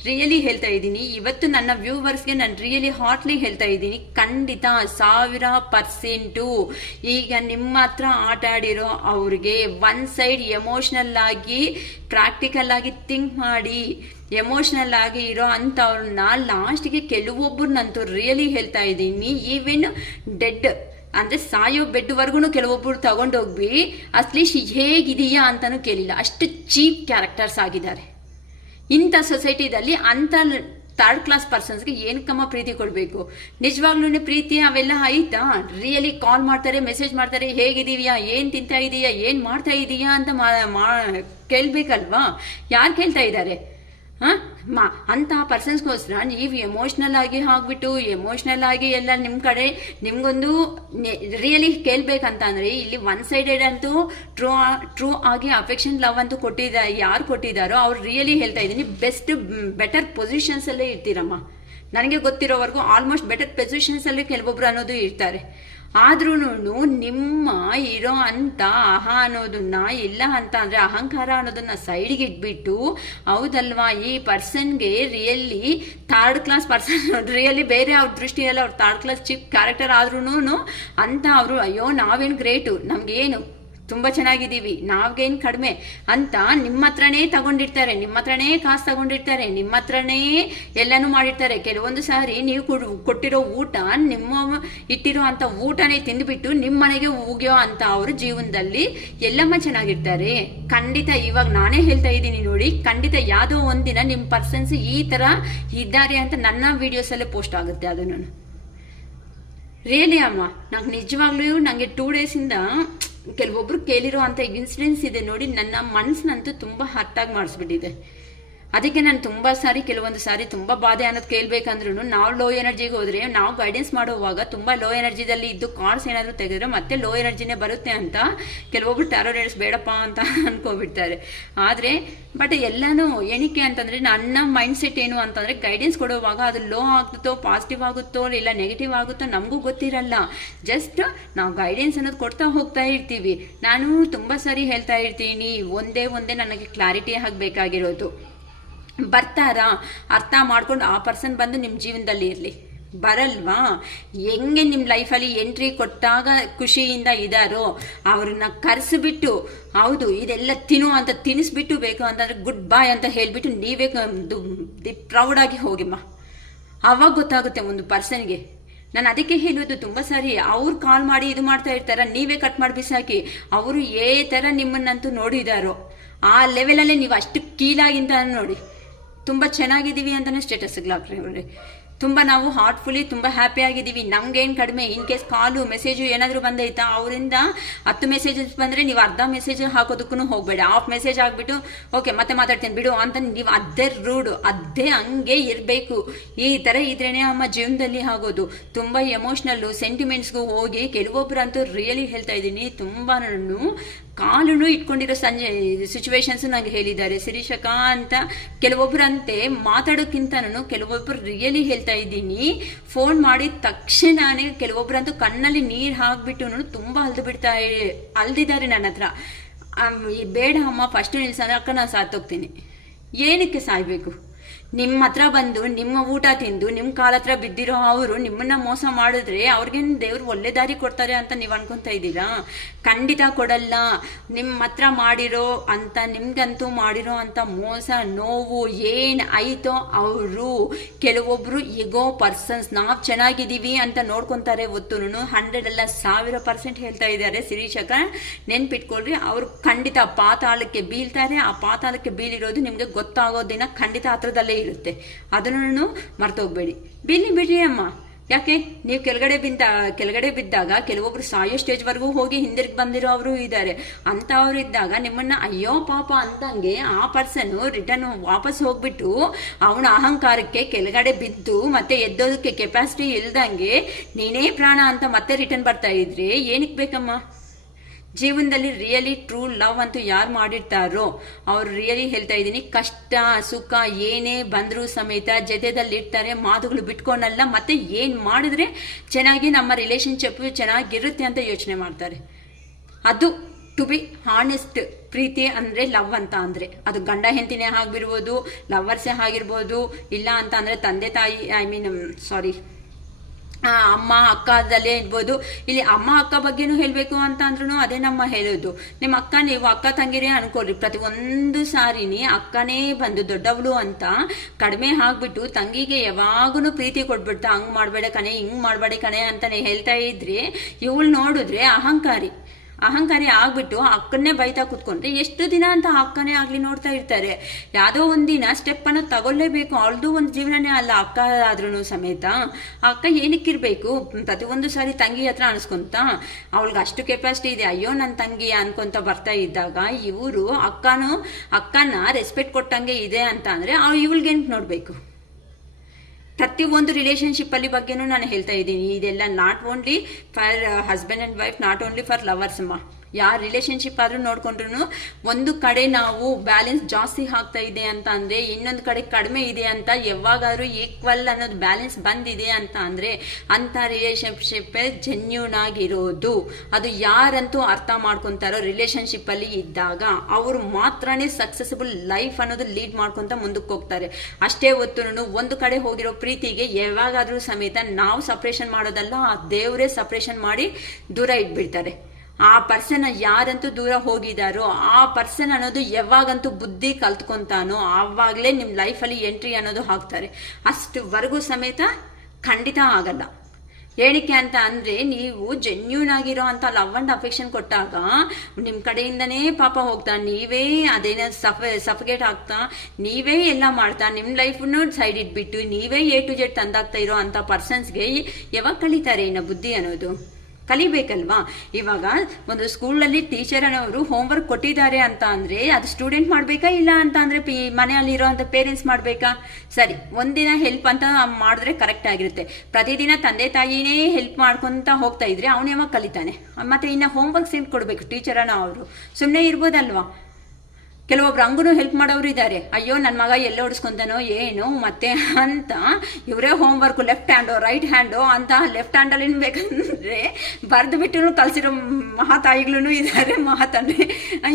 ರಿಯಲಿ ಹೇಳ್ತಾ ಇದ್ದೀನಿ, ಇವತ್ತು ನನ್ನ ವ್ಯೂವರ್ಸ್ಗೆ ನಾನು ರಿಯಲಿ ಹಾಟ್ಲಿ ಹೇಳ್ತಾ ಇದ್ದೀನಿ, ಖಂಡಿತ 1000% ಈಗ ನಿಮ್ಮ ಹತ್ರ ಆಟ ಆಡಿರೋ ಅವ್ರಿಗೆ ಒನ್ ಸೈಡ್ ಎಮೋಷ್ನಲ್ ಆಗಿ ಪ್ರಾಕ್ಟಿಕಲ್ ಆಗಿ ಥಿಂಕ್ ಮಾಡಿ ಎಮೋಷ್ನಲ್ ಆಗಿ ಇರೋ ಅಂಥವ್ರನ್ನ ಲಾಸ್ಟ್ಗೆ ಕೆಲವೊಬ್ಬರನ್ನಂತೂ ರಿಯಲಿ ಹೇಳ್ತಾ ಇದ್ದೀನಿ, ಈವನ್ ಡೆಡ್ ಅಂದರೆ ಸಾಯೋ ಬೆಡ್ವರೆಗೂ ಕೆಲವೊಬ್ಬರು ತಗೊಂಡೋಗ್ವಿ ಅಟ್ಲೀಸ್ಟ್ ಹೇಗಿದೆಯಾ ಅಂತಲೂ ಕೇಳಿಲ್ಲ. ಅಷ್ಟು ಚೀಪ್ ಕ್ಯಾರೆಕ್ಟರ್ಸ್ ಆಗಿದ್ದಾರೆ ಇಂಥ ಸೊಸೈಟಿದಲ್ಲಿ. ಅಂಥ ಥರ್ಡ್ ಕ್ಲಾಸ್ ಪರ್ಸನ್ಸ್ಗೆ ಏನಕ್ಕಮ್ಮ ಪ್ರೀತಿ ಕೊಡಬೇಕು? ನಿಜವಾಗ್ಲೂ ಪ್ರೀತಿ ಅವೆಲ್ಲ ಆಯ್ತಾ? ರಿಯಲಿ ಕಾಲ್ ಮಾಡ್ತಾರೆ, ಮೆಸೇಜ್ ಮಾಡ್ತಾರೆ, ಹೇಗಿದೀಯಾ, ಏನು ತಿಂತಾ ಇದೀಯಾ, ಏನು ಮಾಡ್ತಾ ಇದೀಯಾ ಅಂತ ಕೇಳಬೇಕಲ್ವಾ? ಯಾರು ಕೇಳ್ತಾ ಇದ್ದಾರೆ? ಅಂಥ ಪರ್ಸನ್ಸ್ಗೋಸ್ಕರ ನೀವು ಎಮೋಷ್ನಲ್ ಆಗಿ ಆಗ್ಬಿಟ್ಟು ಎಮೋಷ್ನಲ್ ಆಗಿ ಎಲ್ಲ ನಿಮ್ಮ ಕಡೆ ನಿಮ್ಗೊಂದು ರಿಯಲಿ ಕೇಳಬೇಕಂತ ಅಂದರೆ ಇಲ್ಲಿ ಒನ್ ಸೈಡೆಡ್ ಅಂತೂ ಟ್ರೂ ಆಗಿ ಅಫೆಕ್ಷನ್ ಲವ್ ಅಂತೂ ಯಾರು ಕೊಟ್ಟಿದ್ದಾರೋ ಅವ್ರು ರಿಯಲಿ ಹೇಳ್ತಾ ಇದ್ದೀನಿ, ಬೆಟರ್ ಪೊಸಿಷನ್ಸಲ್ಲೇ ಇರ್ತೀರಮ್ಮ. ನನಗೆ ಗೊತ್ತಿರೋವರೆಗೂ ಆಲ್ಮೋಸ್ಟ್ ಬೆಟರ್ ಪೊಸಿಷನ್ಸಲ್ಲಿ ಕೆಲವೊಬ್ರು ಅನ್ನೋದು ಇರ್ತಾರೆ. ಆದ್ರೂ ನಿಮ್ಮ ಇರೋ ಅಂತ ಅನ್ನೋದನ್ನ ಇಲ್ಲ ಅಂತ ಅಂದರೆ ಅಹಂಕಾರ ಅನ್ನೋದನ್ನ ಸೈಡ್ಗೆ ಇಟ್ಬಿಟ್ಟು, ಹೌದಲ್ವಾ, ಈ ಪರ್ಸನ್ಗೆ really third class person, really ಬೇರೆ ಅವ್ರ ದೃಷ್ಟಿಯಲ್ಲಿ ಅವ್ರು ಥರ್ಡ್ ಕ್ಲಾಸ್ ಚೀಪ್ ಕ್ಯಾರೆಕ್ಟರ್ ಆದ್ರೂ ಅಂತ ಅವರು ಅಯ್ಯೋ ನಾವೇನು ಗ್ರೇಟು, ನಮಗೇನು ತುಂಬ ಚೆನ್ನಾಗಿದ್ದೀವಿ, ನಾವ್ಗೇನು ಕಡಿಮೆ ಅಂತ ನಿಮ್ಮ ಹತ್ರನೇ ತಗೊಂಡಿರ್ತಾರೆ, ನಿಮ್ಮ ಹತ್ರನೇ ಕಾಸು ತಗೊಂಡಿರ್ತಾರೆ, ನಿಮ್ಮ ಹತ್ರನೇ ಎಲ್ಲನೂ ಮಾಡಿರ್ತಾರೆ. ಕೆಲವೊಂದು ಸಾರಿ ನೀವು ಕೊಟ್ಟಿರೋ ಊಟ, ನಿಮ್ಮ ಇಟ್ಟಿರೋ ಅಂಥ ಊಟನೇ ತಿಂದುಬಿಟ್ಟು ನಿಮ್ಮ ಮನೆಗೆ ಹೋಗ್ಯೋ ಅಂತ ಅವರು ಜೀವನದಲ್ಲಿ ಎಲ್ಲಮ್ಮ ಚೆನ್ನಾಗಿರ್ತಾರೆ. ಖಂಡಿತ ಇವಾಗ ನಾನೇ ಹೇಳ್ತಾ ಇದ್ದೀನಿ ನೋಡಿ, ಖಂಡಿತ ಯಾವುದೋ ಒಂದಿನ ನಿಮ್ಮ ಪರ್ಸನ್ಸ್ ಈ ಥರ ಇದ್ದಾರೆ ಅಂತ ನನ್ನ ವಿಡಿಯೋಸಲ್ಲೇ ಪೋಸ್ಟ್ ಆಗುತ್ತೆ. ಅದನ್ನು ರಿಯಲಿ ಅಮ್ಮ, ನಂಗೆ ನಿಜವಾಗ್ಲೂ ನನಗೆ 2 ಡೇಸಿಂದ ಕೆಲವೊಬ್ರು ಕೇಳಿರೋ ಅಂಥ ಇನ್ಸಿಡೆನ್ಸ್ ಇದೆ ನೋಡಿ, ನನ್ನ ಮನಸ್ಸಿನಂತೂ ತುಂಬ ಹರ್ಟಾಗಿ ಮಾಡಿಸ್ಬಿಟ್ಟಿದೆ. ಅದಕ್ಕೆ ನಾನು ತುಂಬ ಸಾರಿ ಕೆಲವೊಂದು ಸಾರಿ ತುಂಬ ಬಾಧೆ ಅನ್ನೋದು ಕೇಳಬೇಕಂದ್ರೂ ನಾವು ಲೋ ಎನರ್ಜಿಗೆ ಹೋದರೆ, ನಾವು ಗೈಡೆನ್ಸ್ ಮಾಡುವಾಗ ತುಂಬ ಲೋ ಎನರ್ಜಿದಲ್ಲಿ ಇದ್ದು ಕಾರ್ಡ್ಸ್ ಏನಾದರೂ ತೆಗೆದ್ರೆ ಮತ್ತೆ ಲೋ ಎನರ್ಜಿನೇ ಬರುತ್ತೆ ಅಂತ ಕೆಲವೊಬ್ರು ಟ್ಯಾರೋರೇಟ್ಸ್ ಬೇಡಪ್ಪ ಅಂತ ಅನ್ಕೋಬಿಡ್ತಾರೆ. ಆದರೆ ಬಟ್ ಎಲ್ಲನೂ ಏನಕ್ಕೆ ಅಂತಂದರೆ ನನ್ನ ಮೈಂಡ್ ಸೆಟ್ ಏನು ಅಂತಂದರೆ, ಗೈಡೆನ್ಸ್ ಕೊಡುವಾಗ ಅದು ಲೋ ಆಗುತ್ತೋ ಪಾಸಿಟಿವ್ ಆಗುತ್ತೋ ಇಲ್ಲ ನೆಗೆಟಿವ್ ಆಗುತ್ತೋ ನಮಗೂ ಗೊತ್ತಿರಲ್ಲ. ಜಸ್ಟ್ ನಾವು ಗೈಡೆನ್ಸ್ ಅನ್ನೋದು ಕೊಡ್ತಾ ಹೋಗ್ತಾ ಇರ್ತೀವಿ. ನಾನು ತುಂಬ ಸಾರಿ ಹೇಳ್ತಾ ಇರ್ತೀನಿ, ಒಂದೇ ನನಗೆ ಕ್ಲಾರಿಟಿ ಆಗಬೇಕಾಗಿರೋದು, ಬರ್ತಾರಾ ಅರ್ಥ ಮಾಡ್ಕೊಂಡು ಆ ಪರ್ಸನ್ ಬಂದು ನಿಮ್ಮ ಜೀವನದಲ್ಲಿ ಇರಲಿ, ಬರಲ್ವಾ ಹೆಂಗೆ ನಿಮ್ಮ ಲೈಫಲ್ಲಿ ಎಂಟ್ರಿ ಕೊಟ್ಟಾಗ ಖುಷಿಯಿಂದ ಇದ್ದಾರೋ ಅವ್ರನ್ನ ಕರೆಸಿಬಿಟ್ಟು, ಹೌದು ಇದೆಲ್ಲ ತಿನ್ನು ಅಂತ ತಿನ್ನಿಸ್ಬಿಟ್ಟು, ಬೇಕು ಅಂತಂದರೆ ಗುಡ್ ಬಾಯ್ ಅಂತ ಹೇಳಿಬಿಟ್ಟು ನೀವೇ ಪ್ರೌಡಾಗಿ ಹೋಗಿಮ್ಮ. ಆವಾಗ ಗೊತ್ತಾಗುತ್ತೆ ಒಂದು ಪರ್ಸನ್ಗೆ. ನಾನು ಅದಕ್ಕೆ ಹೇಳೋದು, ತುಂಬ ಸಾರಿ ಅವ್ರು ಕಾಲ್ ಮಾಡಿ ಇದು ಮಾಡ್ತಾ ಇರ್ತಾರ, ನೀವೇ ಕಟ್ ಮಾಡಿ ಬಿಸಾಕಿ. ಅವರು ಥರ ನಿಮ್ಮನ್ನಂತೂ ನೋಡಿದಾರೋ ಆ ಲೆವೆಲಲ್ಲೇ ನೀವು ಅಷ್ಟು ಕೀಳಾಗಿಂತ ನೋಡಿ, ತುಂಬ ಚೆನ್ನಾಗಿದ್ದೀವಿ ಅಂತಲೇ ಸ್ಟೇಟಸ್ಗಳಾಗ್ರಿ ಅವ್ರಿ. ತುಂಬ ನಾವು ಹಾರ್ಟ್ಫುಲಿ ತುಂಬ ಹ್ಯಾಪಿ ಆಗಿದ್ದೀವಿ, ನಮ್ಗೇನು ಕಡಿಮೆ. ಇನ್ ಕೇಸ್ ಕಾಲು ಮೆಸೇಜು ಏನಾದರೂ ಬಂದೈತಾ, ಅವರಿಂದ 10 ಮೆಸೇಜಸ್ ಬಂದರೆ ನೀವು ಅರ್ಧ ಮೆಸೇಜ್ ಹಾಕೋದಕ್ಕೂ ಹೋಗಬೇಡ. ಆಫ್ ಮೆಸೇಜ್ ಆಗಿಬಿಟ್ಟು ಓಕೆ ಮತ್ತೆ ಮಾತಾಡ್ತೀನಿ ಬಿಡು ಅಂತ ನೀವು ಅದೇ ರೂಡು, ಅದೇ ಹಂಗೆ ಇರಬೇಕು. ಈ ಥರ ಇದ್ರೇ ಅಮ್ಮ ಜೀವನದಲ್ಲಿ ಆಗೋದು. ತುಂಬ ಎಮೋಷ್ನಲ್ಲು ಸೆಂಟಿಮೆಂಟ್ಸ್ಗೂ ಹೋಗಿ ಕೆಲವೊಬ್ಬರಂತೂ ರಿಯಲಿ ಹೇಳ್ತಾ ಇದ್ದೀನಿ, ತುಂಬಾ ಕಾಲೂ ಇಟ್ಕೊಂಡಿರೋ ಸಿಚುವೇಶನ್ಸು ನನಗೆ ಹೇಳಿದ್ದಾರೆ. ಶಿರೀಷಕ್ಕ ಅಂತ ಕೆಲವೊಬ್ಬರಂತೆ ಮಾತಾಡೋಕ್ಕಿಂತನೂ ಕೆಲವೊಬ್ಬರು ರಿಯಲಿ ಹೇಳ್ತಾ ಇದ್ದೀನಿ, ಫೋನ್ ಮಾಡಿದ ತಕ್ಷಣನೇ ಕೆಲವೊಬ್ಬರಂತೂ ಕಣ್ಣಲ್ಲಿ ನೀರು ಹಾಕ್ಬಿಟ್ಟು ತುಂಬ ಅಲ್ದಿದ್ದಾರೆ ನನ್ನ ಹತ್ರ. ಬೇಡ ಅಮ್ಮ ಫಸ್ಟ್ ನಿಲ್ಸಂದ್ರೆ ಅಕ್ಕ ನಾನು ಸಾತೋಗ್ತೀನಿ. ಏನಕ್ಕೆ ಸಾಯ್ಬೇಕು? ನಿಮ್ಮ ಹತ್ರ ಬಂದು ನಿಮ್ಮ ಊಟ ತಿಂದು ನಿಮ್ಮ ಕಾಲ ಹತ್ರ ಬಿದ್ದಿರೋ ಅವರು ನಿಮ್ಮನ್ನ ಮೋಸ ಮಾಡಿದ್ರೆ ಅವ್ರಿಗೇನು ದೇವ್ರು ಒಳ್ಳೆ ದಾರಿ ಕೊಡ್ತಾರೆ ಅಂತ ನೀವು ಅನ್ಕೊತಾ ಇದ್ದೀರಾ? ಖಂಡಿತ ಕೊಡಲ್ಲ. ನಿಮ್ಮ ಹತ್ರ ಮಾಡಿರೋ ಅಂತ ನಿಮ್ಗಂತೂ ಮಾಡಿರೋ ಅಂತ ಮೋಸ ನೋವು ಏನು ಆಯಿತೋ ಅವರು ಕೆಲವೊಬ್ರು ಈಗೋ ಪರ್ಸನ್ಸ್ ನಾವು ಚೆನ್ನಾಗಿದ್ದೀವಿ ಅಂತ ನೋಡ್ಕೊತಾರೆ ಹೊತ್ತು 100 ಅಲ್ಲ 1000% ಹೇಳ್ತಾ ಇದ್ದಾರೆ ಶಿರೀಷಕ. ನೆನ್ಪಿಟ್ಕೊಳ್ರಿ, ಅವರು ಖಂಡಿತ ಪಾತಾಳಕ್ಕೆ ಬೀಳ್ತಾರೆ. ಆ ಪಾತಾಳಕ್ಕೆ ಬೀಳಿರೋದು ನಿಮಗೆ ಗೊತ್ತಾಗೋ ದಿನ ಖಂಡಿತ ಹತ್ರದಲ್ಲೇ ಇರುತ್ತೆ. ಅದನ್ನು ಮರ್ತೋಗ್ಬೇಡಿ. ಬಿಡ್ರಿ ಅಮ್ಮ. ಯಾಕೆ ನೀವು ಕೆಳಗಡೆ ಬಿದ್ದಾಗ ಕೆಲವೊಬ್ರು ಸಾಯೋ ಸ್ಟೇಜ್ವರೆಗೂ ಹೋಗಿ ಹಿಂದಿರುಗಿ ಬಂದಿರೋ ಅವರು ಇದ್ದಾರೆ. ಅಂಥವ್ರು ಇದ್ದಾಗ ನಿಮ್ಮನ್ನ ಅಯ್ಯೋ ಪಾಪ ಅಂತಂಗೆ ಆ ಪರ್ಸನ್ ರಿಟರ್ನ್ ವಾಪಸ್ ಹೋಗ್ಬಿಟ್ಟು ಅವನ ಅಹಂಕಾರಕ್ಕೆ ಕೆಳಗಡೆ ಬಿದ್ದು ಮತ್ತೆ ಎದ್ದೋದಕ್ಕೆ ಕೆಪಾಸಿಟಿ ಇಲ್ದಂಗೆ ನೀನೇ ಪ್ರಾಣ ಅಂತ ಮತ್ತೆ ರಿಟರ್ನ್ ಬರ್ತಾ ಇದ್ರೆ ಏನಕ್ಕೆ ಬೇಕಮ್ಮ? ಜೀವನದಲ್ಲಿ ರಿಯಲಿ ಟ್ರೂ ಲವ್ ಅಂತೂ ಯಾರು ಮಾಡಿರ್ತಾರೋ ಅವ್ರು ರಿಯಲಿ ಹೇಳ್ತಾ ಇದ್ದೀನಿ, ಕಷ್ಟ ಸುಖ ಏನೇ ಬಂದರೂ ಸಮೇತ ಜೊತೆದಲ್ಲಿರ್ತಾರೆ. ಮಾತುಗಳು ಬಿಟ್ಕೊಂಡಲ್ಲ, ಮತ್ತೆ ಏನು ಮಾಡಿದ್ರೆ ಚೆನ್ನಾಗಿ ನಮ್ಮ ರಿಲೇಶನ್ಶಿಪ್ ಚೆನ್ನಾಗಿರುತ್ತೆ ಅಂತ ಯೋಚನೆ ಮಾಡ್ತಾರೆ. ಅದು ಟು ಬಿ ಹಾನೆಸ್ಟ್ ಪ್ರೀತಿ ಅಂದರೆ ಲವ್ ಅಂತ ಅಂದರೆ ಅದು ಗಂಡ ಹೆಂಡತಿನೇ ಆಗಿರ್ಬೋದು, ಲವರ್ಸೇ ಆಗಿರ್ಬೋದು, ಇಲ್ಲ ಅಂತ ಅಂದರೆ ತಂದೆ ತಾಯಿ ಅಮ್ಮ ಅಕ್ಕದಲ್ಲೇ ಇರ್ಬೋದು. ಇಲ್ಲಿ ಅಮ್ಮ ಅಕ್ಕ ಬಗ್ಗೆನೂ ಹೇಳಬೇಕು ಅಂತ ಅಂದ್ರೂ ಅದೇ ನಮ್ಮ ಹೇಳೋದು. ನಿಮ್ಮ ಅಕ್ಕ ನೀವು ಅಕ್ಕ ತಂಗಿರೇ ಅನ್ಕೊಳ್ರಿ, ಪ್ರತಿಯೊಂದು ಸಾರಿನಿ ಅಕ್ಕನೇ ಬಂದು ದೊಡ್ಡವಳು ಅಂತ ಕಡಿಮೆ ಆಗ್ಬಿಟ್ಟು ತಂಗಿಗೆ ಯಾವಾಗೂ ಪ್ರೀತಿ ಕೊಟ್ಬಿಡ್ತಾ ಹಂಗೆ ಮಾಡಬೇಡ ಕಣೆ ಹಿಂಗೆ ಮಾಡಬೇಡ ಕಣೆ ಅಂತಾನೆ ಹೇಳ್ತಾ ಇದ್ರೆ ಇವಳು ನೋಡಿದ್ರೆ ಅಹಂಕಾರಿ ಆಗ್ಬಿಟ್ಟು ಅಕ್ಕನ್ನೇ ಬೈತಾ ಕೂತ್ಕೊಂಡ್ರೆ ಎಷ್ಟು ದಿನ ಅಂತ ಅಕ್ಕನೇ ಆಗ್ಲಿ ನೋಡ್ತಾ ಇರ್ತಾರೆ. ಯಾವುದೋ ಒಂದಿನ ಸ್ಟೆಪ್ ಅನ್ನ ತಗೊಳ್ಳೇಬೇಕು. ಅವಳದು ಒಂದು ಜೀವನನೇ ಅಲ್ಲ ಅಕ್ಕ ಆದ್ರೂ ಸಮೇತ. ಆ ಅಕ್ಕ ಏನಕ್ಕಿರ್ಬೇಕು ಪ್ರತಿಯೊಂದು ಸಾರಿ ತಂಗಿ ಹತ್ರ ಅನ್ಸ್ಕೊಂತ ಅವಳಿಗೆ ಅಷ್ಟು ಕೆಪಾಸಿಟಿ ಇದೆ, ಅಯ್ಯೋ ನನ್ನ ತಂಗಿ ಅನ್ಕೊಂತ ಬರ್ತಾ ಇದ್ದಾಗ ಇವರು ಅಕ್ಕನ ರೆಸ್ಪೆಕ್ಟ್ ಕೊಟ್ಟಂಗೆ ಇದೆ ಅಂತ ಅಂದ್ರೆ ಇವಳಿಗೆ ನೋಡ್ಬೇಕು. ಪ್ರತಿಯೊಂದು ರಿಲೇಶನ್ಶಿಪ್ ಅಲ್ಲಿ ಬಗ್ಗೆನೂ ನಾನು ಹೇಳ್ತಾ ಇದ್ದೀನಿ. ಇದೆಲ್ಲ not only for husband and wife, not only for lovers ಅಮ್ಮ. ಯಾರು ರಿಲೇಶನ್ಶಿಪ್ ಆದ್ರೂ ನೋಡ್ಕೊಂಡ್ರು ಒಂದು ಕಡೆ ನಾವು ಬ್ಯಾಲೆನ್ಸ್ ಜಾಸ್ತಿ ಆಗ್ತಾ ಇದೆ ಅಂತ ಅಂದ್ರೆ ಇನ್ನೊಂದು ಕಡೆ ಕಡಿಮೆ ಇದೆ ಅಂತ ಯಾವಾಗಾದ್ರೂ ಈಕ್ವಲ್ ಅನ್ನೋದು ಬ್ಯಾಲೆನ್ಸ್ ಬಂದಿದೆ ಅಂತ ಅಂದ್ರೆ ಅಂತ ರಿಲೇಶನ್ಶಿಪ್ ಜೆನ್ಯೂನ್ ಆಗಿರೋದು. ಅದು ಯಾರಂತೂ ಅರ್ಥ ಮಾಡ್ಕೊಂತಾರೋ ರಿಲೇಶನ್ಶಿಪ್ ಅಲ್ಲಿ ಇದ್ದಾಗ ಅವರು ಮಾತ್ರನೇ ಸಕ್ಸಸ್ಫುಲ್ ಲೈಫ್ ಅನ್ನೋದು ಲೀಡ್ ಮಾಡ್ಕೊಂತ ಮುಂದಕ್ಕೆ ಹೋಗ್ತಾರೆ. ಅಷ್ಟೇ ಹೊತ್ತು ಒಂದು ಕಡೆ ಹೋಗಿರೋ ಪ್ರೀತಿಗೆ ಯಾವಾಗಾದ್ರೂ ಸಮೇತ ನಾವು ಸಪ್ರೇಷನ್ ಮಾಡೋದಲ್ಲ, ಆ ದೇವರೇ ಸಪ್ರೇಷನ್ ಮಾಡಿ ದೂರ ಇಟ್ಬಿಡ್ತಾರೆ. ಆ ಪರ್ಸನ್ ಯಾರಂತೂ ದೂರ ಹೋಗಿದಾರೋ ಆ ಪರ್ಸನ್ ಅನ್ನೋದು ಯಾವಾಗಂತೂ ಬುದ್ಧಿ ಕಲ್ತ್ಕೊಂತಾನೋ ಆವಾಗಲೇ ನಿಮ್ಮ ಲೈಫಲ್ಲಿ ಎಂಟ್ರಿ ಅನ್ನೋದು ಹಾಕ್ತಾರೆ. ಅಷ್ಟುವರೆಗೂ ಸಮೇತ ಖಂಡಿತ ಆಗಲ್ಲ. ಏನಕ್ಕೆ ಅಂತ ಅಂದರೆ ನೀವು ಜೆನ್ಯೂನ್ ಆಗಿರೋ ಅಂತ ಲವ್ ಅಂಡ್ ಅಫೆಕ್ಷನ್ ಕೊಟ್ಟಾಗ ನಿಮ್ಮ ಕಡೆಯಿಂದನೇ ಪಾಪ ಹೋಗ್ತಾ ನೀವೇ ಅದೇನ ಸಫಗೇಟ್ ಆಗ್ತಾ ನೀವೇ ಎಲ್ಲ ಮಾಡ್ತಾ ನಿಮ್ಮ ಲೈಫನ್ನು ಸೈಡ್ ಇಟ್ಬಿಟ್ಟು ನೀವೇ A to Z ತಂದಾಗ್ತಾ ಇರೋ ಅಂಥ ಪರ್ಸನ್ಸ್ಗೆ ಯಾವಾಗ ಕಲಿತಾರೆ ಇನ್ನು ಬುದ್ಧಿ ಅನ್ನೋದು? ಕಲಿಬೇಕಲ್ವಾ? ಇವಾಗ ಒಂದು ಸ್ಕೂಲಲ್ಲಿ ಟೀಚರ್ ಅನ್ನೋರು ಹೋಮ್ವರ್ಕ್ ಕೊಟ್ಟಿದ್ದಾರೆ ಅಂತ ಅಂದರೆ ಅದು ಸ್ಟೂಡೆಂಟ್ ಮಾಡಬೇಕಾ ಇಲ್ಲ ಅಂತ ಅಂದರೆ ಮನೆಯಲ್ಲಿರೋ ಅಂಥ ಪೇರೆಂಟ್ಸ್ ಮಾಡಬೇಕಾ? ಸರಿ, ಒಂದಿನ ಹೆಲ್ಪ್ ಅಂತ ಮಾಡಿದ್ರೆ ಕರೆಕ್ಟ್ ಆಗಿರುತ್ತೆ. ಪ್ರತಿದಿನ ತಂದೆ ತಾಯಿನೇ ಹೆಲ್ಪ್ ಮಾಡ್ಕೊತ ಹೋಗ್ತಾ ಇದ್ರೆ ಅವನು ಯಾವಾಗ ಕಲಿತಾನೆ? ಮತ್ತೆ ಇನ್ನು ಹೋಮ್ವರ್ಕ್ಸ್ ಏನು ಕೊಡಬೇಕು ಟೀಚರನ್ನ? ಅವರು ಸುಮ್ಮನೆ ಇರ್ಬೋದಲ್ವಾ? ಕೆಲವೊಬ್ರು ಹಂಗೂ ಹೆಲ್ಪ್ ಮಾಡೋರು ಇದ್ದಾರೆ. ಅಯ್ಯೋ ನನ್ನ ಮಗ ಎಲ್ಲ ಹೊಡಿಸ್ಕೊಂತಾನೋ ಏನು ಮತ್ತೆ ಅಂತ ಇವರೇ homework left hand right hand ಅಂತ ಲೆಫ್ಟ್ ಹ್ಯಾಂಡಲ್ಲಿ ಬೇಕಂದ್ರೆ ಬರೆದು ಬಿಟ್ಟು ಕಲಿಸಿರೋ ಮಹಾತಾಯಿಗಳೂ ಇದ್ದಾರೆ, ಮಹಾತಂಡ್ರಿ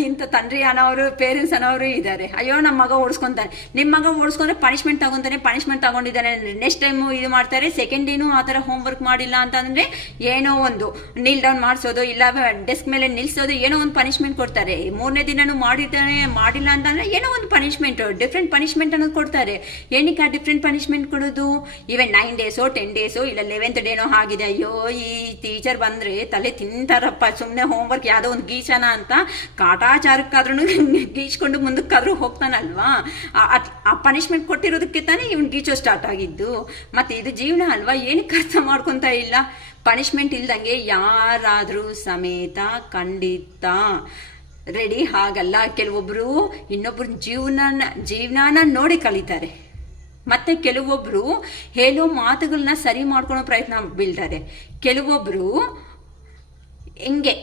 ಇಂಥ ತಂಡ್ರಿ ಅನ್ನೋರು ಪೇರೆಂಟ್ಸ್ ಅನ್ನೋರು ಇದ್ದಾರೆ. ಅಯ್ಯೋ ನಮ್ಮ ಮಗ ಓಡಿಸ್ಕೊತಾನೆ, ನಿಮ್ಮ ಮಗ ಓಡಿಸ್ಕೊಂಡ್ರೆ ಪನಿಷ್ಮೆಂಟ್ ತಗೊಂಡಿದ್ದಾನೆ, ನೆಕ್ಸ್ಟ್ ಟೈಮು ಇದು ಮಾಡ್ತಾರೆ. ಸೆಕೆಂಡ್ ಡೇನು ಆ ಥರ ಹೋಮ್ವರ್ಕ್ ಮಾಡಿಲ್ಲ ಅಂತಂದರೆ ಏನೋ ಒಂದು ನೀಲ್ ಡೌನ್ ಮಾಡಿಸೋದು ಇಲ್ಲ ಡೆಸ್ಕ್ ಮೇಲೆ ನಿಲ್ಲಿಸೋದು, ಏನೋ ಒಂದು ಪನಿಷ್ಮೆಂಟ್ ಕೊಡ್ತಾರೆ. 3ನೇ ದಿನನೂ ಮಾಡಿಲ್ಲ ಅಂತಂದ್ರೆ ಏನೋ ಒಂದು ಪನಿಷ್ಮೆಂಟ್, ಡಿಫ್ರೆಂಟ್ ಪನಿಷ್ಮೆಂಟ್ ಅನ್ನೋದು ಕೊಡ್ತಾರೆ. ಏನಕ್ಕೆ ಆ ಡಿಫ್ರೆಂಟ್ ಪನಿಷ್ಮೆಂಟ್ ಕೊಡೋದು? ಈವನ್ 9 ಡೇಸೋ 10 ಡೇಸೋ ಇಲ್ಲ 11th ಡೇನೋ ಆಗಿದೆ. ಅಯ್ಯೋ ಈ ಟೀಚರ್ ಬಂದ್ರೆ ತಲೆ ತಿಂತಾರಪ್ಪ, ಸುಮ್ಮನೆ ಹೋಮ್ವರ್ಕ್ ಯಾವುದೋ ಒಂದು ಗೀಚನ ಅಂತ ಕಾಟಾಚಾರಕ್ಕಾದ್ರೂ ಗೀಚ್ಕೊಂಡು ಮುಂದಕ್ಕಾದ್ರೂ ಹೋಗ್ತಾನಲ್ವಾ? ಆ ಪನಿಷ್ಮೆಂಟ್ ಕೊಟ್ಟಿರೋದಕ್ಕೆ ತಾನೇ ಇವ್ನು ಗೀಚೋ ಸ್ಟಾರ್ಟ್ ಆಗಿದ್ದು. ಮತ್ತೆ ಇದು ಜೀವನ ಅಲ್ವಾ? ಏನಕ್ಕೆ ಅರ್ಥ ಮಾಡ್ಕೊತಾ ಇಲ್ಲ? ಪನಿಷ್ಮೆಂಟ್ ಇಲ್ದಂಗೆ ಯಾರಾದರೂ ಸಮೇತ ಖಂಡಿತ ರೆಡಿ ಆಗಲ್ಲ. ಕೆಲವೊಬ್ರು ಇನ್ನೊಬ್ರು ಜೀವನಾನ ನೋಡಿ ಕಲಿತಾರೆ. ಮತ್ತೆ ಕೆಲವೊಬ್ರು ಹೇಳೋ ಮಾತುಗಳನ್ನ ಸರಿ ಮಾಡ್ಕೊಳೋ ಪ್ರಯತ್ನ ಬೀಳ್ತಾರೆ. ಕೆಲವೊಬ್ರು ಹೆಂಗೆ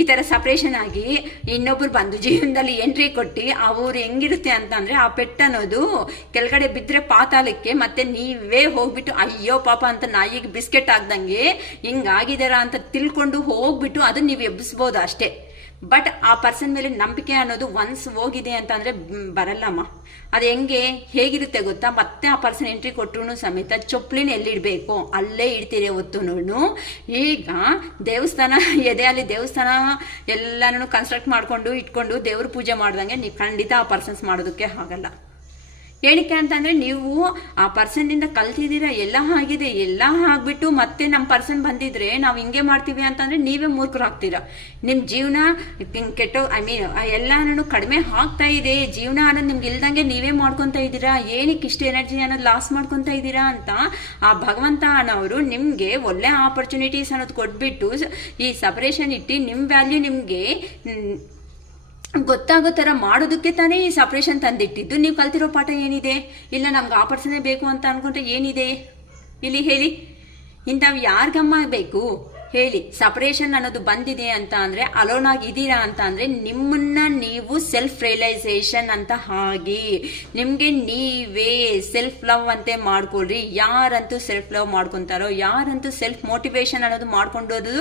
ಈ ಥರ ಸಪ್ರೇಷನ್ ಆಗಿ ಇನ್ನೊಬ್ರು ಬಂದು ಜೀವನದಲ್ಲಿ ಎಂಟ್ರಿ ಕೊಟ್ಟು ಅವ್ರು ಹೆಂಗಿರುತ್ತೆ ಅಂತ ಅಂದರೆ ಆ ಪೆಟ್ಟನ್ನೋದು ಕೆಳಗಡೆ ಬಿದ್ದರೆ ಪಾತಾಳಕ್ಕೆ ಮತ್ತೆ ನೀವೇ ಹೋಗ್ಬಿಟ್ಟು ಅಯ್ಯೋ ಪಾಪ ಅಂತ ನಾಯಿಗೆ ಬಿಸ್ಕೆಟ್ ಆಗ್ದಂಗೆ ಹಿಂಗಾಗಿದಾರ ಅಂತ ತಿಳ್ಕೊಂಡು ಹೋಗ್ಬಿಟ್ಟು ಅದನ್ನ ನೀವು ಎಬ್ಬಿಸ್ಬೋದು ಅಷ್ಟೇ. ಬಟ್ ಆ ಪರ್ಸನ್ ಮೇಲೆ ನಂಬಿಕೆ ಅನ್ನೋದು ಒನ್ಸ್ ಹೋಗಿದೆ ಅಂತಂದರೆ ಬರಲ್ಲಮ್ಮ. ಅದು ಹೇಗಿರುತ್ತೆ ಗೊತ್ತಾ, ಮತ್ತೆ ಆ ಪರ್ಸನ್ ಎಂಟ್ರಿ ಕೊಟ್ಟರು ಸಮೇತ ಚೊಪ್ಲಿನ ಎಲ್ಲಿಡಬೇಕು ಅಲ್ಲೇ ಇಡ್ತೀರಿ ಹೊತ್ತುನು. ಈಗ ದೇವಸ್ಥಾನ ಎದೆಯಲ್ಲಿ ದೇವಸ್ಥಾನ ಎಲ್ಲನೂ ಕನ್ಸ್ಟ್ರಕ್ಟ್ ಮಾಡಿಕೊಂಡು ಇಟ್ಕೊಂಡು ದೇವ್ರ ಪೂಜೆ ಮಾಡ್ದಂಗೆ ನೀವು ಖಂಡಿತ ಆ ಪರ್ಸನ್ಸ್ ಮಾಡೋದಕ್ಕೆ ಆಗಲ್ಲ. ಏನಕ್ಕೆ ಅಂತಂದರೆ ನೀವು ಆ ಪರ್ಸನ್ನಿಂದ ಕಲ್ತಿದ್ದೀರಾ, ಎಲ್ಲ ಆಗಿದೆ, ಎಲ್ಲ ಆಗಿಬಿಟ್ಟು ಮತ್ತೆ ನಮ್ಮ ಪರ್ಸನ್ ಬಂದಿದ್ರೆ ನಾವು ಹಿಂಗೆ ಮಾಡ್ತೀವಿ ಅಂತಂದರೆ ನೀವೇ ಮೂರ್ಖರಾಗ್ತೀರಾ. ನಿಮ್ಮ ಜೀವನ ಎಲ್ಲನೂ ಕಡಿಮೆ ಆಗ್ತಾ ಇದೆ, ಜೀವನ ಅನ್ನೋದು ನಿಮ್ಗೆ ಇಲ್ದಂಗೆ ನೀವೇ ಮಾಡ್ಕೊತಾ ಇದ್ದೀರಾ. ಏನಕ್ಕೆ ಇಷ್ಟು ಎನರ್ಜಿ ಅನ್ನೋದು ಲಾಸ್ ಮಾಡ್ಕೊತಾ ಇದ್ದೀರಾ ಅಂತ ಆ ಭಗವಂತ ಅನ್ನೋರು ನಿಮಗೆ ಒಳ್ಳೆ ಆಪರ್ಚುನಿಟೀಸ್ ಅನ್ನೋದು ಕೊಟ್ಬಿಟ್ಟು ಈ ಸಪರೇಷನ್ ಇಟ್ಟು ನಿಮ್ಮ ವ್ಯಾಲ್ಯೂ ನಿಮಗೆ ಗೊತ್ತಾಗೋ ಥರ ಮಾಡೋದಕ್ಕೆ ತಾನೇ ಈ ಸಪ್ರೇಷನ್ ತಂದಿಟ್ಟಿದ್ದು. ನೀವು ಕಲ್ತಿರೋ ಪಾಠ ಏನಿದೆ? ಇಲ್ಲ ನಮ್ಗೆ ಆ ಪರ್ಸನೇ ಬೇಕು ಅಂತ ಅಂದ್ಕೊಂಡ್ರೆ ಏನಿದೆ ಇಲ್ಲಿ ಹೇಳಿ? ಇಂಥವು ಯಾರಿಗಮ್ಮ ಬೇಕು ಹೇಳಿ? ಸಪ್ರೇಷನ್ ಅನ್ನೋದು ಬಂದಿದೆ ಅಂತ ಅಂದರೆ, ಅಲೋನ್ ಆಗಿದ್ದೀರಾ ಅಂತ ಅಂದರೆ ನಿಮ್ಮನ್ನ ನೀವು ಸೆಲ್ಫ್ ರಿಯಲೈಸೇಷನ್ ಅಂತ ಆಗಿ ನಿಮಗೆ ನೀವೇ ಸೆಲ್ಫ್ ಲವ್ ಅಂತೆ ಮಾಡ್ಕೊಳ್ರಿ. ಯಾರಂತೂ ಸೆಲ್ಫ್ ಲವ್ ಮಾಡ್ಕೊತಾರೋ, ಯಾರಂತೂ ಸೆಲ್ಫ್ ಮೋಟಿವೇಶನ್ ಅನ್ನೋದು ಮಾಡ್ಕೊಂಡೋದು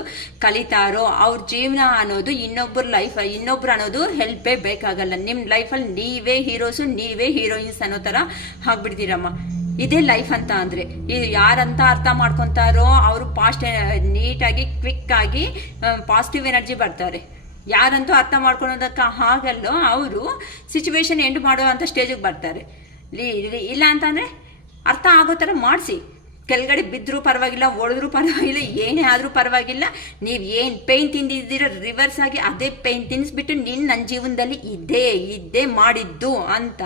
ಕಲಿತಾರೋ ಅವ್ರ ಜೀವನ ಅನ್ನೋದು ಇನ್ನೊಬ್ರು ಅನ್ನೋದು ಹೆಲ್ಪೇ ಬೇಕಾಗಲ್ಲ. ನಿಮ್ಮ ಲೈಫಲ್ಲಿ ನೀವೇ ಹೀರೋಸು, ನೀವೇ ಹೀರೋಯಿನ್ಸ್ ಅನ್ನೋ ಥರ ಆಗ್ಬಿಡ್ತೀರಮ್ಮ. ಇದೇ ಲೈಫ್ ಅಂತ ಅಂದರೆ. ಇದು ಯಾರಂತ ಅರ್ಥ ಮಾಡ್ಕೊತಾರೋ ಅವರು ನೀಟಾಗಿ ಕ್ವಿಕ್ ಆಗಿ ಪಾಸಿಟಿವ್ ಎನರ್ಜಿ ಬರ್ತಾರೆ. ಯಾರಂತೂ ಅರ್ಥ ಮಾಡ್ಕೊಳೋದಕ್ಕೆ ಆಗಲ್ಲೋ ಅವರು ಸಿಚುವೇಶನ್ ಎಂಡ್ ಮಾಡೋ ಅಂಥ ಸ್ಟೇಜಿಗೆ ಬರ್ತಾರೆ. ಇಲ್ಲ ಅಂತಂದರೆ ಅರ್ಥ ಆಗೋ ಥರ ಮಾಡಿಸಿ. ಕೆಳಗಡೆ ಬಿದ್ದರೂ ಪರವಾಗಿಲ್ಲ, ಹೊಡೆದ್ರೂ ಪರವಾಗಿಲ್ಲ, ಏನೇ ಆದರೂ ಪರವಾಗಿಲ್ಲ, ನೀವು ಏನು ಪೇಯ್ನ್ ತಿಂದಿದ್ದೀರೋ ರಿವರ್ಸ್ ಆಗಿ ಅದೇ ಪೇಯ್ನ್ ತಿನ್ನಿಸ್ಬಿಟ್ಟು ನನ್ನ ಜೀವನದಲ್ಲಿ ಇದ್ದೇ ಮಾಡಿದ್ದು ಅಂತ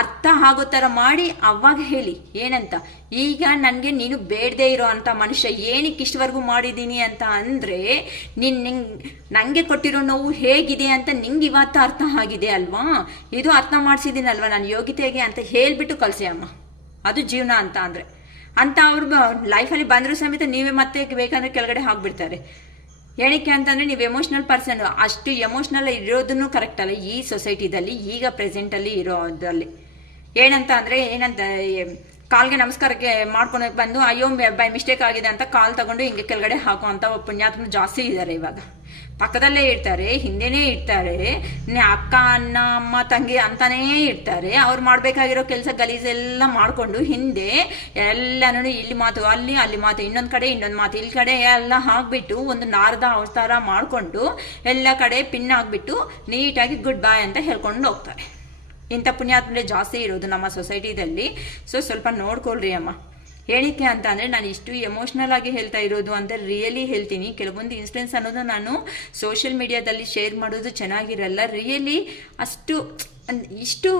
ಅರ್ಥ ಆಗೋ ಥರ ಮಾಡಿ ಅವಾಗ ಹೇಳಿ. ಏನಂತ, ಈಗ ನನಗೆ ನೀನು ಬೇಡದೇ ಇರೋ ಅಂಥ ಮನುಷ್ಯ ಏನಕ್ಕೆ ಇಷ್ಟವರೆಗೂ ಮಾಡಿದ್ದೀನಿ ಅಂತ ಅಂದರೆ ನನಗೆ ಕೊಟ್ಟಿರೋ ನೋವು ಹೇಗಿದೆ ಅಂತ ನಿಂಗೆ ಇವತ್ತು ಅರ್ಥ ಆಗಿದೆ ಅಲ್ವಾ? ಇದು ಅರ್ಥ ಮಾಡಿಸಿದ್ದೀನಲ್ವ ನಾನು ಯೋಗ್ಯತೆಗೆ ಅಂತ ಹೇಳಿಬಿಟ್ಟು ಕಳಿಸಿ ಅಮ್ಮ. ಅದು ಜೀವನ ಅಂತ ಅಂದರೆ ಅಂತ ಅವ್ರು ಲೈಫಲ್ಲಿ ಬಂದರೂ ಸಮೇತ ನೀವೇ ಮತ್ತೆ ಬೇಕಂದ್ರೆ ಕೆಳಗಡೆ ಹಾಕ್ಬಿಡ್ತಾರೆ. ಏನಕ್ಕೆ ಅಂತಂದರೆ ನೀವು ಎಮೋಷ್ನಲ್ ಪರ್ಸನ್. ಅಷ್ಟು ಎಮೋಷ್ನಲ್ ಇರೋದನ್ನು ಕರೆಕ್ಟ್ ಅಲ್ಲ ಈ ಸೊಸೈಟಿದಲ್ಲಿ, ಈಗ ಪ್ರೆಸೆಂಟಲ್ಲಿ ಇರೋದ್ರಲ್ಲಿ. ಏನಂತ ಕಾಲ್ಗೆ ನಮಸ್ಕಾರಕ್ಕೆ ಮಾಡ್ಕೊಳಕ್ಕೆ ಬಂದು ಅಯ್ಯೋ ಬೈ ಮಿಸ್ಟೇಕ್ ಆಗಿದೆ ಅಂತ ಕಾಲ್ ತಗೊಂಡು ಹಿಂಗೆ ಕೆಳಗಡೆ ಹಾಕೋ ಅಂತ ಪುಣ್ಯಾತ್ಮ ಜಾಸ್ತಿ ಇದ್ದಾರೆ. ಇವಾಗ ಪಕ್ಕದಲ್ಲೇ ಇರ್ತಾರೆ, ಹಿಂದೆನೇ ಇರ್ತಾರೆ, ಅಕ್ಕ ಅಣ್ಣ ಅಮ್ಮ ತಂಗಿ ಅಂತಾನೇ ಇರ್ತಾರೆ. ಅವ್ರು ಮಾಡಬೇಕಾಗಿರೋ ಕೆಲಸ ಗಲೀಜೆಲ್ಲ ಮಾಡಿಕೊಂಡು ಹಿಂದೆ ಎಲ್ಲನೂ ಇಲ್ಲಿ ಮಾತು ಅಲ್ಲಿ ಮಾತು, ಇನ್ನೊಂದು ಕಡೆ ಇನ್ನೊಂದು ಮಾತು, ಇಲ್ಲಿ ಕಡೆ ಎಲ್ಲ ಹಾಕ್ಬಿಟ್ಟು ಒಂದು ನಾರದ ಅವತಾರ ಮಾಡಿಕೊಂಡು ಎಲ್ಲ ಕಡೆ ಪಿನ್ ಆಗಿಬಿಟ್ಟು ನೀಟಾಗಿ ಗುಡ್ ಬಾಯ್ ಅಂತ ಹೇಳ್ಕೊಂಡು ಹೋಗ್ತಾರೆ. ಇಂಥ ಪುಣ್ಯಾತ್ಮರೇ ಜಾಸ್ತಿ ಇರೋದು ನಮ್ಮ ಸೊಸೈಟಿದಲ್ಲಿ. ಸ್ವಲ್ಪ ನೋಡ್ಕೊಳ್ರಿ ಅಮ್ಮ. ಏನಕ್ಕೆ ಅಂತ ಅಂದರೆ ನಾನು ಇಷ್ಟು ಎಮೋಷ್ನಲ್ ಆಗಿ ಹೇಳ್ತಾ ಇರೋದು ಅಂತ ರಿಯಲಿ ಹೇಳ್ತೀನಿ. ಕೆಲವೊಂದು ಇನ್ಸಿಡೆನ್ಸ್ ಅನ್ನೋದು ನಾನು ಸೋಷಿಯಲ್ ಮೀಡಿಯಾದಲ್ಲಿ ಶೇರ್ ಮಾಡೋದು ಚೆನ್ನಾಗಿರಲ್ಲ. ರಿಯಲಿ ಇಷ್ಟು